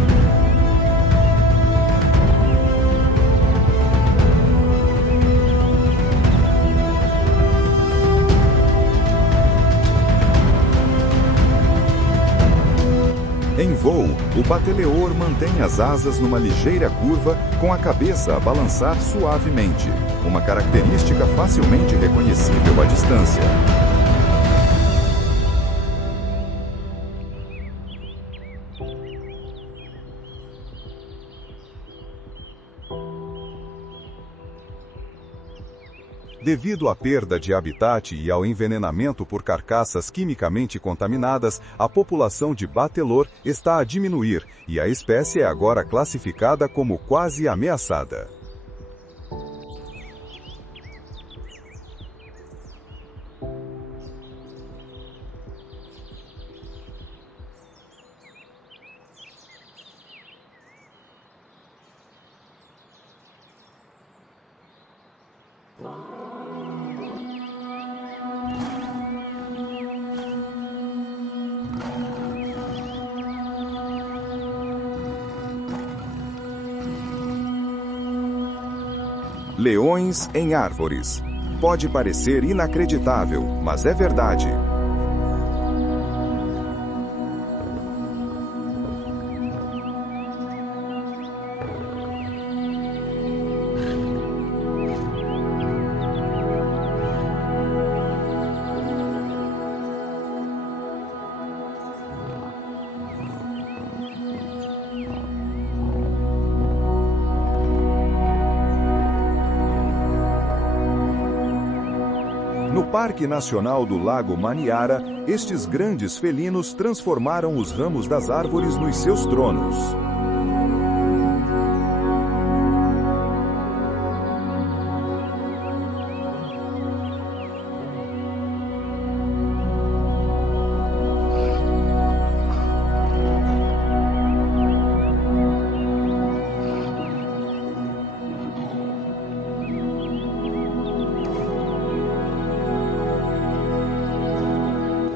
Em voo, o bateleor mantém as asas numa ligeira curva, com a cabeça a balançar suavemente, uma característica facilmente reconhecível à distância. Devido à perda de habitat e ao envenenamento por carcaças quimicamente contaminadas, a população de batelor está a diminuir e a espécie é agora classificada como quase ameaçada. Leões em árvores. Pode parecer inacreditável, mas é verdade. No Parque Nacional do Lago Manyara, estes grandes felinos transformaram os ramos das árvores nos seus tronos.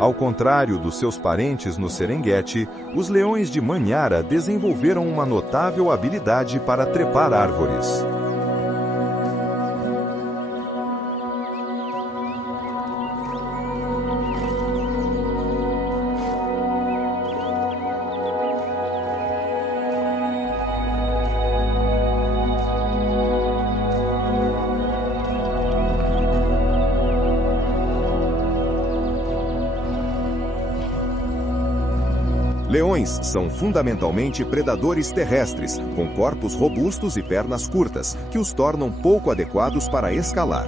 Ao contrário dos seus parentes no Serengeti, os leões de Manyara desenvolveram uma notável habilidade para trepar árvores. Leões são fundamentalmente predadores terrestres, com corpos robustos e pernas curtas, que os tornam pouco adequados para escalar.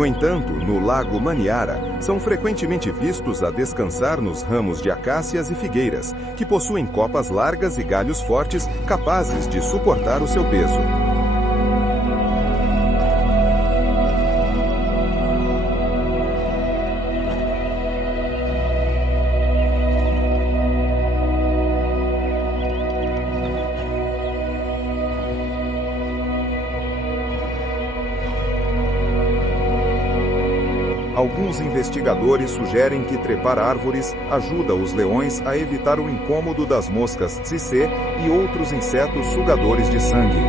No entanto, no Lago Manyara, são frequentemente vistos a descansar nos ramos de acácias e figueiras, que possuem copas largas e galhos fortes, capazes de suportar o seu peso. Alguns investigadores sugerem que trepar árvores ajuda os leões a evitar o incômodo das moscas tsetse e outros insetos sugadores de sangue.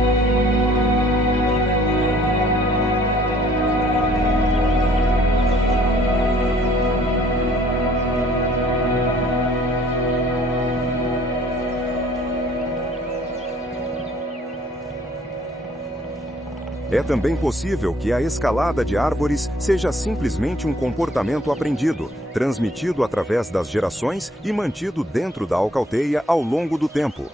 É também possível que a escalada de árvores seja simplesmente um comportamento aprendido, transmitido através das gerações e mantido dentro da alcateia ao longo do tempo.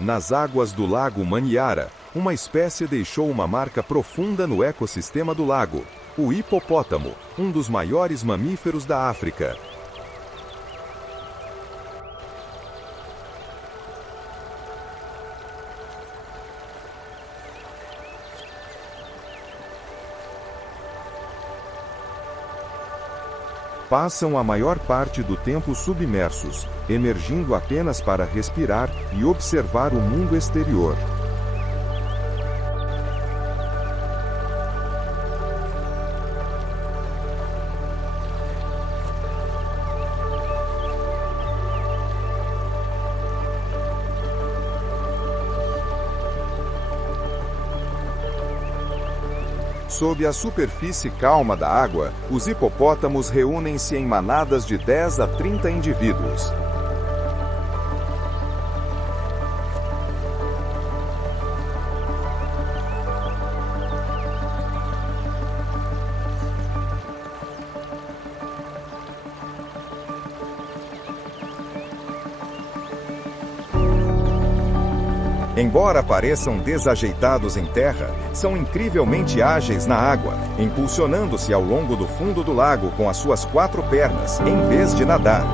Nas águas do Lago Manyara, uma espécie deixou uma marca profunda no ecossistema do lago. O hipopótamo, um dos maiores mamíferos da África. Passam a maior parte do tempo submersos, emergindo apenas para respirar e observar o mundo exterior. Sob a superfície calma da água, os hipopótamos reúnem-se em manadas de 10 a 30 indivíduos. Embora pareçam desajeitados em terra, são incrivelmente ágeis na água, impulsionando-se ao longo do fundo do lago com as suas 4 pernas, em vez de nadar.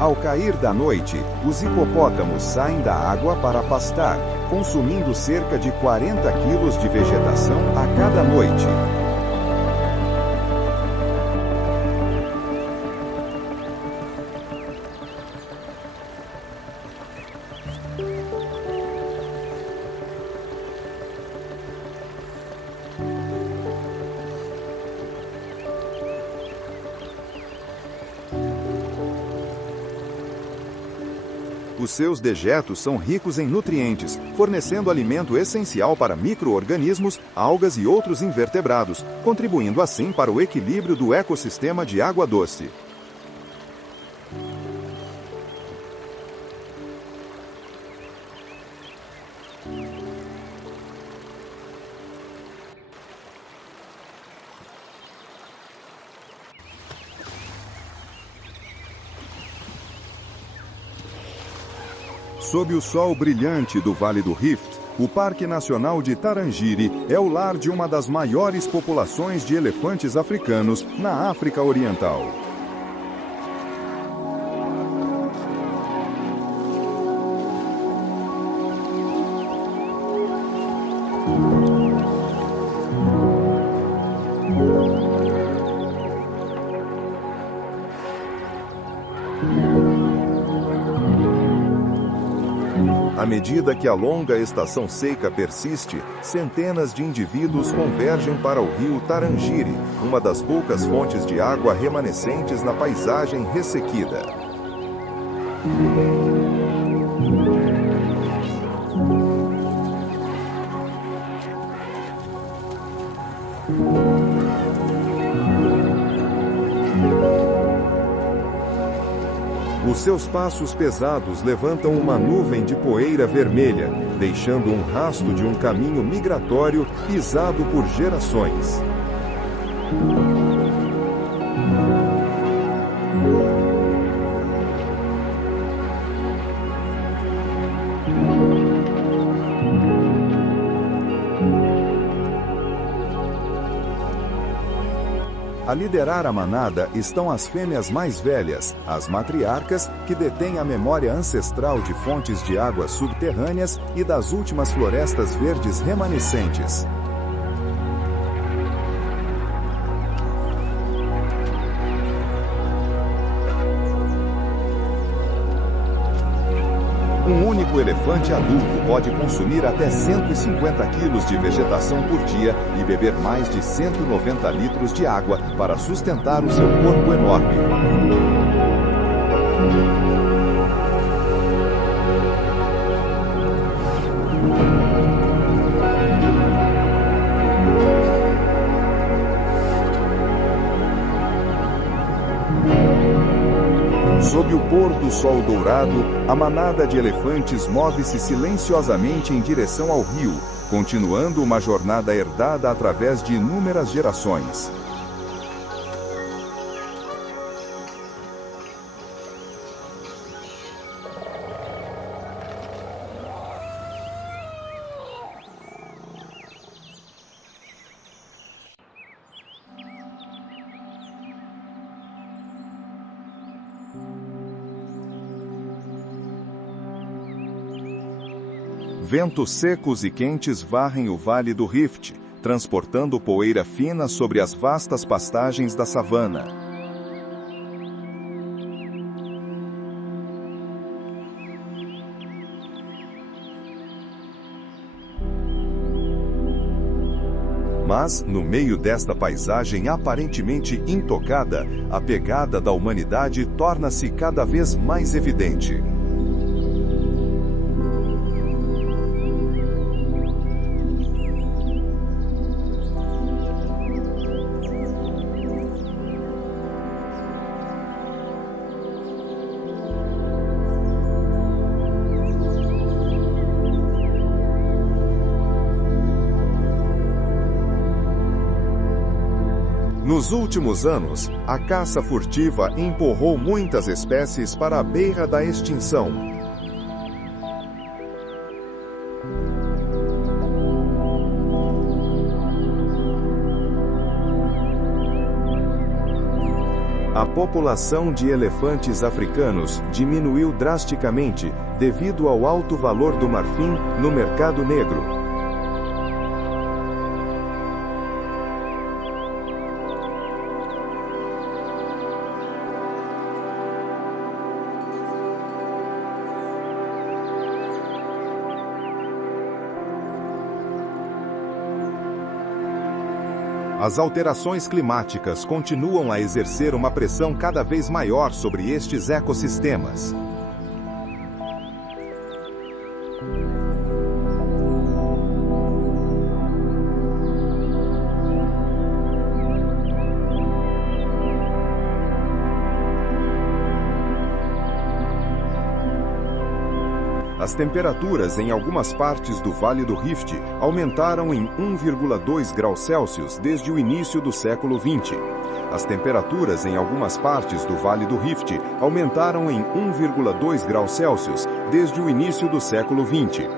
Ao cair da noite, os hipopótamos saem da água para pastar, consumindo cerca de 40 quilos de vegetação a cada noite. Os seus dejetos são ricos em nutrientes, fornecendo alimento essencial para micro-organismos, algas e outros invertebrados, contribuindo assim para o equilíbrio do ecossistema de água doce. Sob o sol brilhante do Vale do Rift, o Parque Nacional de Tarangire é o lar de uma das maiores populações de elefantes africanos na África Oriental. À medida que a longa estação seca persiste, centenas de indivíduos convergem para o rio Tarangire, uma das poucas fontes de água remanescentes na paisagem ressequida. Os seus passos pesados levantam uma nuvem de poeira vermelha, deixando um rastro de um caminho migratório pisado por gerações. A liderar a manada estão as fêmeas mais velhas, as matriarcas, que detêm a memória ancestral de fontes de águas subterrâneas e das últimas florestas verdes remanescentes. Um único elefante adulto pode consumir até 150 quilos de vegetação por dia e beber mais de 190 litros de água para sustentar o seu corpo enorme. Sob o pôr do sol dourado, a manada de elefantes move-se silenciosamente em direção ao rio, continuando uma jornada herdada através de inúmeras gerações. Ventos secos e quentes varrem o Vale do Rift, transportando poeira fina sobre as vastas pastagens da savana. Mas, no meio desta paisagem aparentemente intocada, a pegada da humanidade torna-se cada vez mais evidente. Nos últimos anos, a caça furtiva empurrou muitas espécies para a beira da extinção. A população de elefantes africanos diminuiu drasticamente devido ao alto valor do marfim no mercado negro. As alterações climáticas continuam a exercer uma pressão cada vez maior sobre estes ecossistemas. As temperaturas em algumas partes do Vale do Rift aumentaram em 1,2 graus Celsius desde o início do século XX. As temperaturas em algumas partes do Vale do Rift aumentaram em 1,2 graus Celsius desde o início do século XX.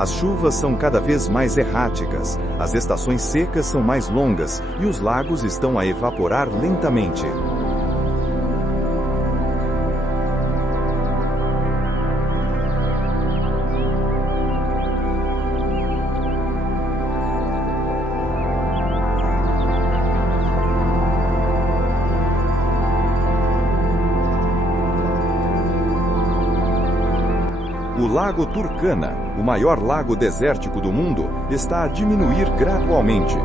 As chuvas são cada vez mais erráticas, as estações secas são mais longas e os lagos estão a evaporar lentamente. O Lago Turkana, o maior lago desértico do mundo, está a diminuir gradualmente.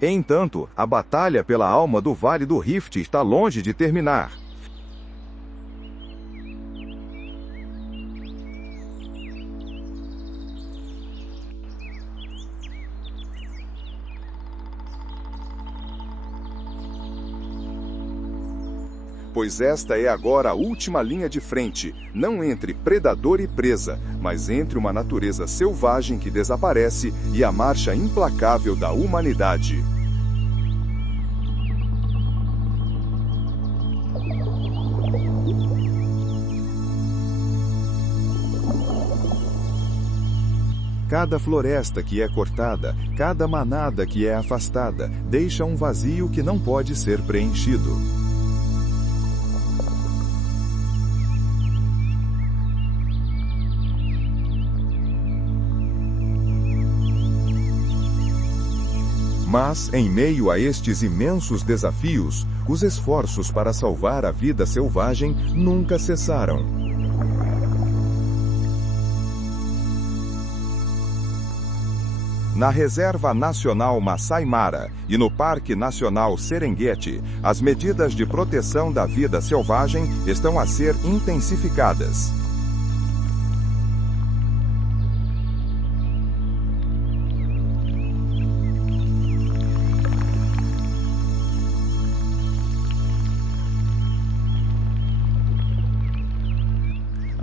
Entanto, a batalha pela alma do Vale do Rift está longe de terminar. Pois esta é agora a última linha de frente, não entre predador e presa, mas entre uma natureza selvagem que desaparece e a marcha implacável da humanidade. Cada floresta que é cortada, cada manada que é afastada, deixa um vazio que não pode ser preenchido. Mas, em meio a estes imensos desafios, os esforços para salvar a vida selvagem nunca cessaram. Na Reserva Nacional Masai Mara e no Parque Nacional Serengeti, as medidas de proteção da vida selvagem estão a ser intensificadas.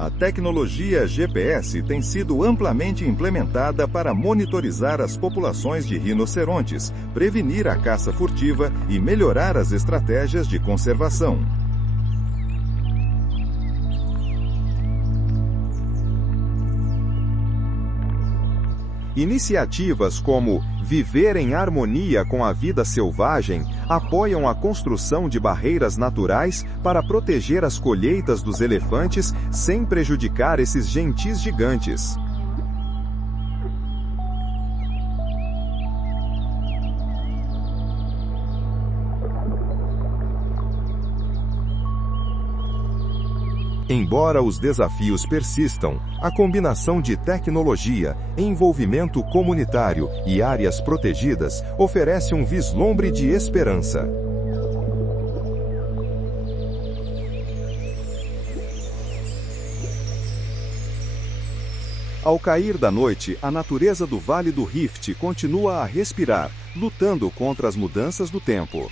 A tecnologia GPS tem sido amplamente implementada para monitorizar as populações de rinocerontes, prevenir a caça furtiva e melhorar as estratégias de conservação. Iniciativas como Viver em Harmonia com a Vida Selvagem apoiam a construção de barreiras naturais para proteger as colheitas dos elefantes sem prejudicar esses gentis gigantes. Embora os desafios persistam, a combinação de tecnologia, envolvimento comunitário e áreas protegidas oferece um vislumbre de esperança. Ao cair da noite, a natureza do Vale do Rift continua a respirar, lutando contra as mudanças do tempo.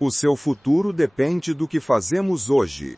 O seu futuro depende do que fazemos hoje.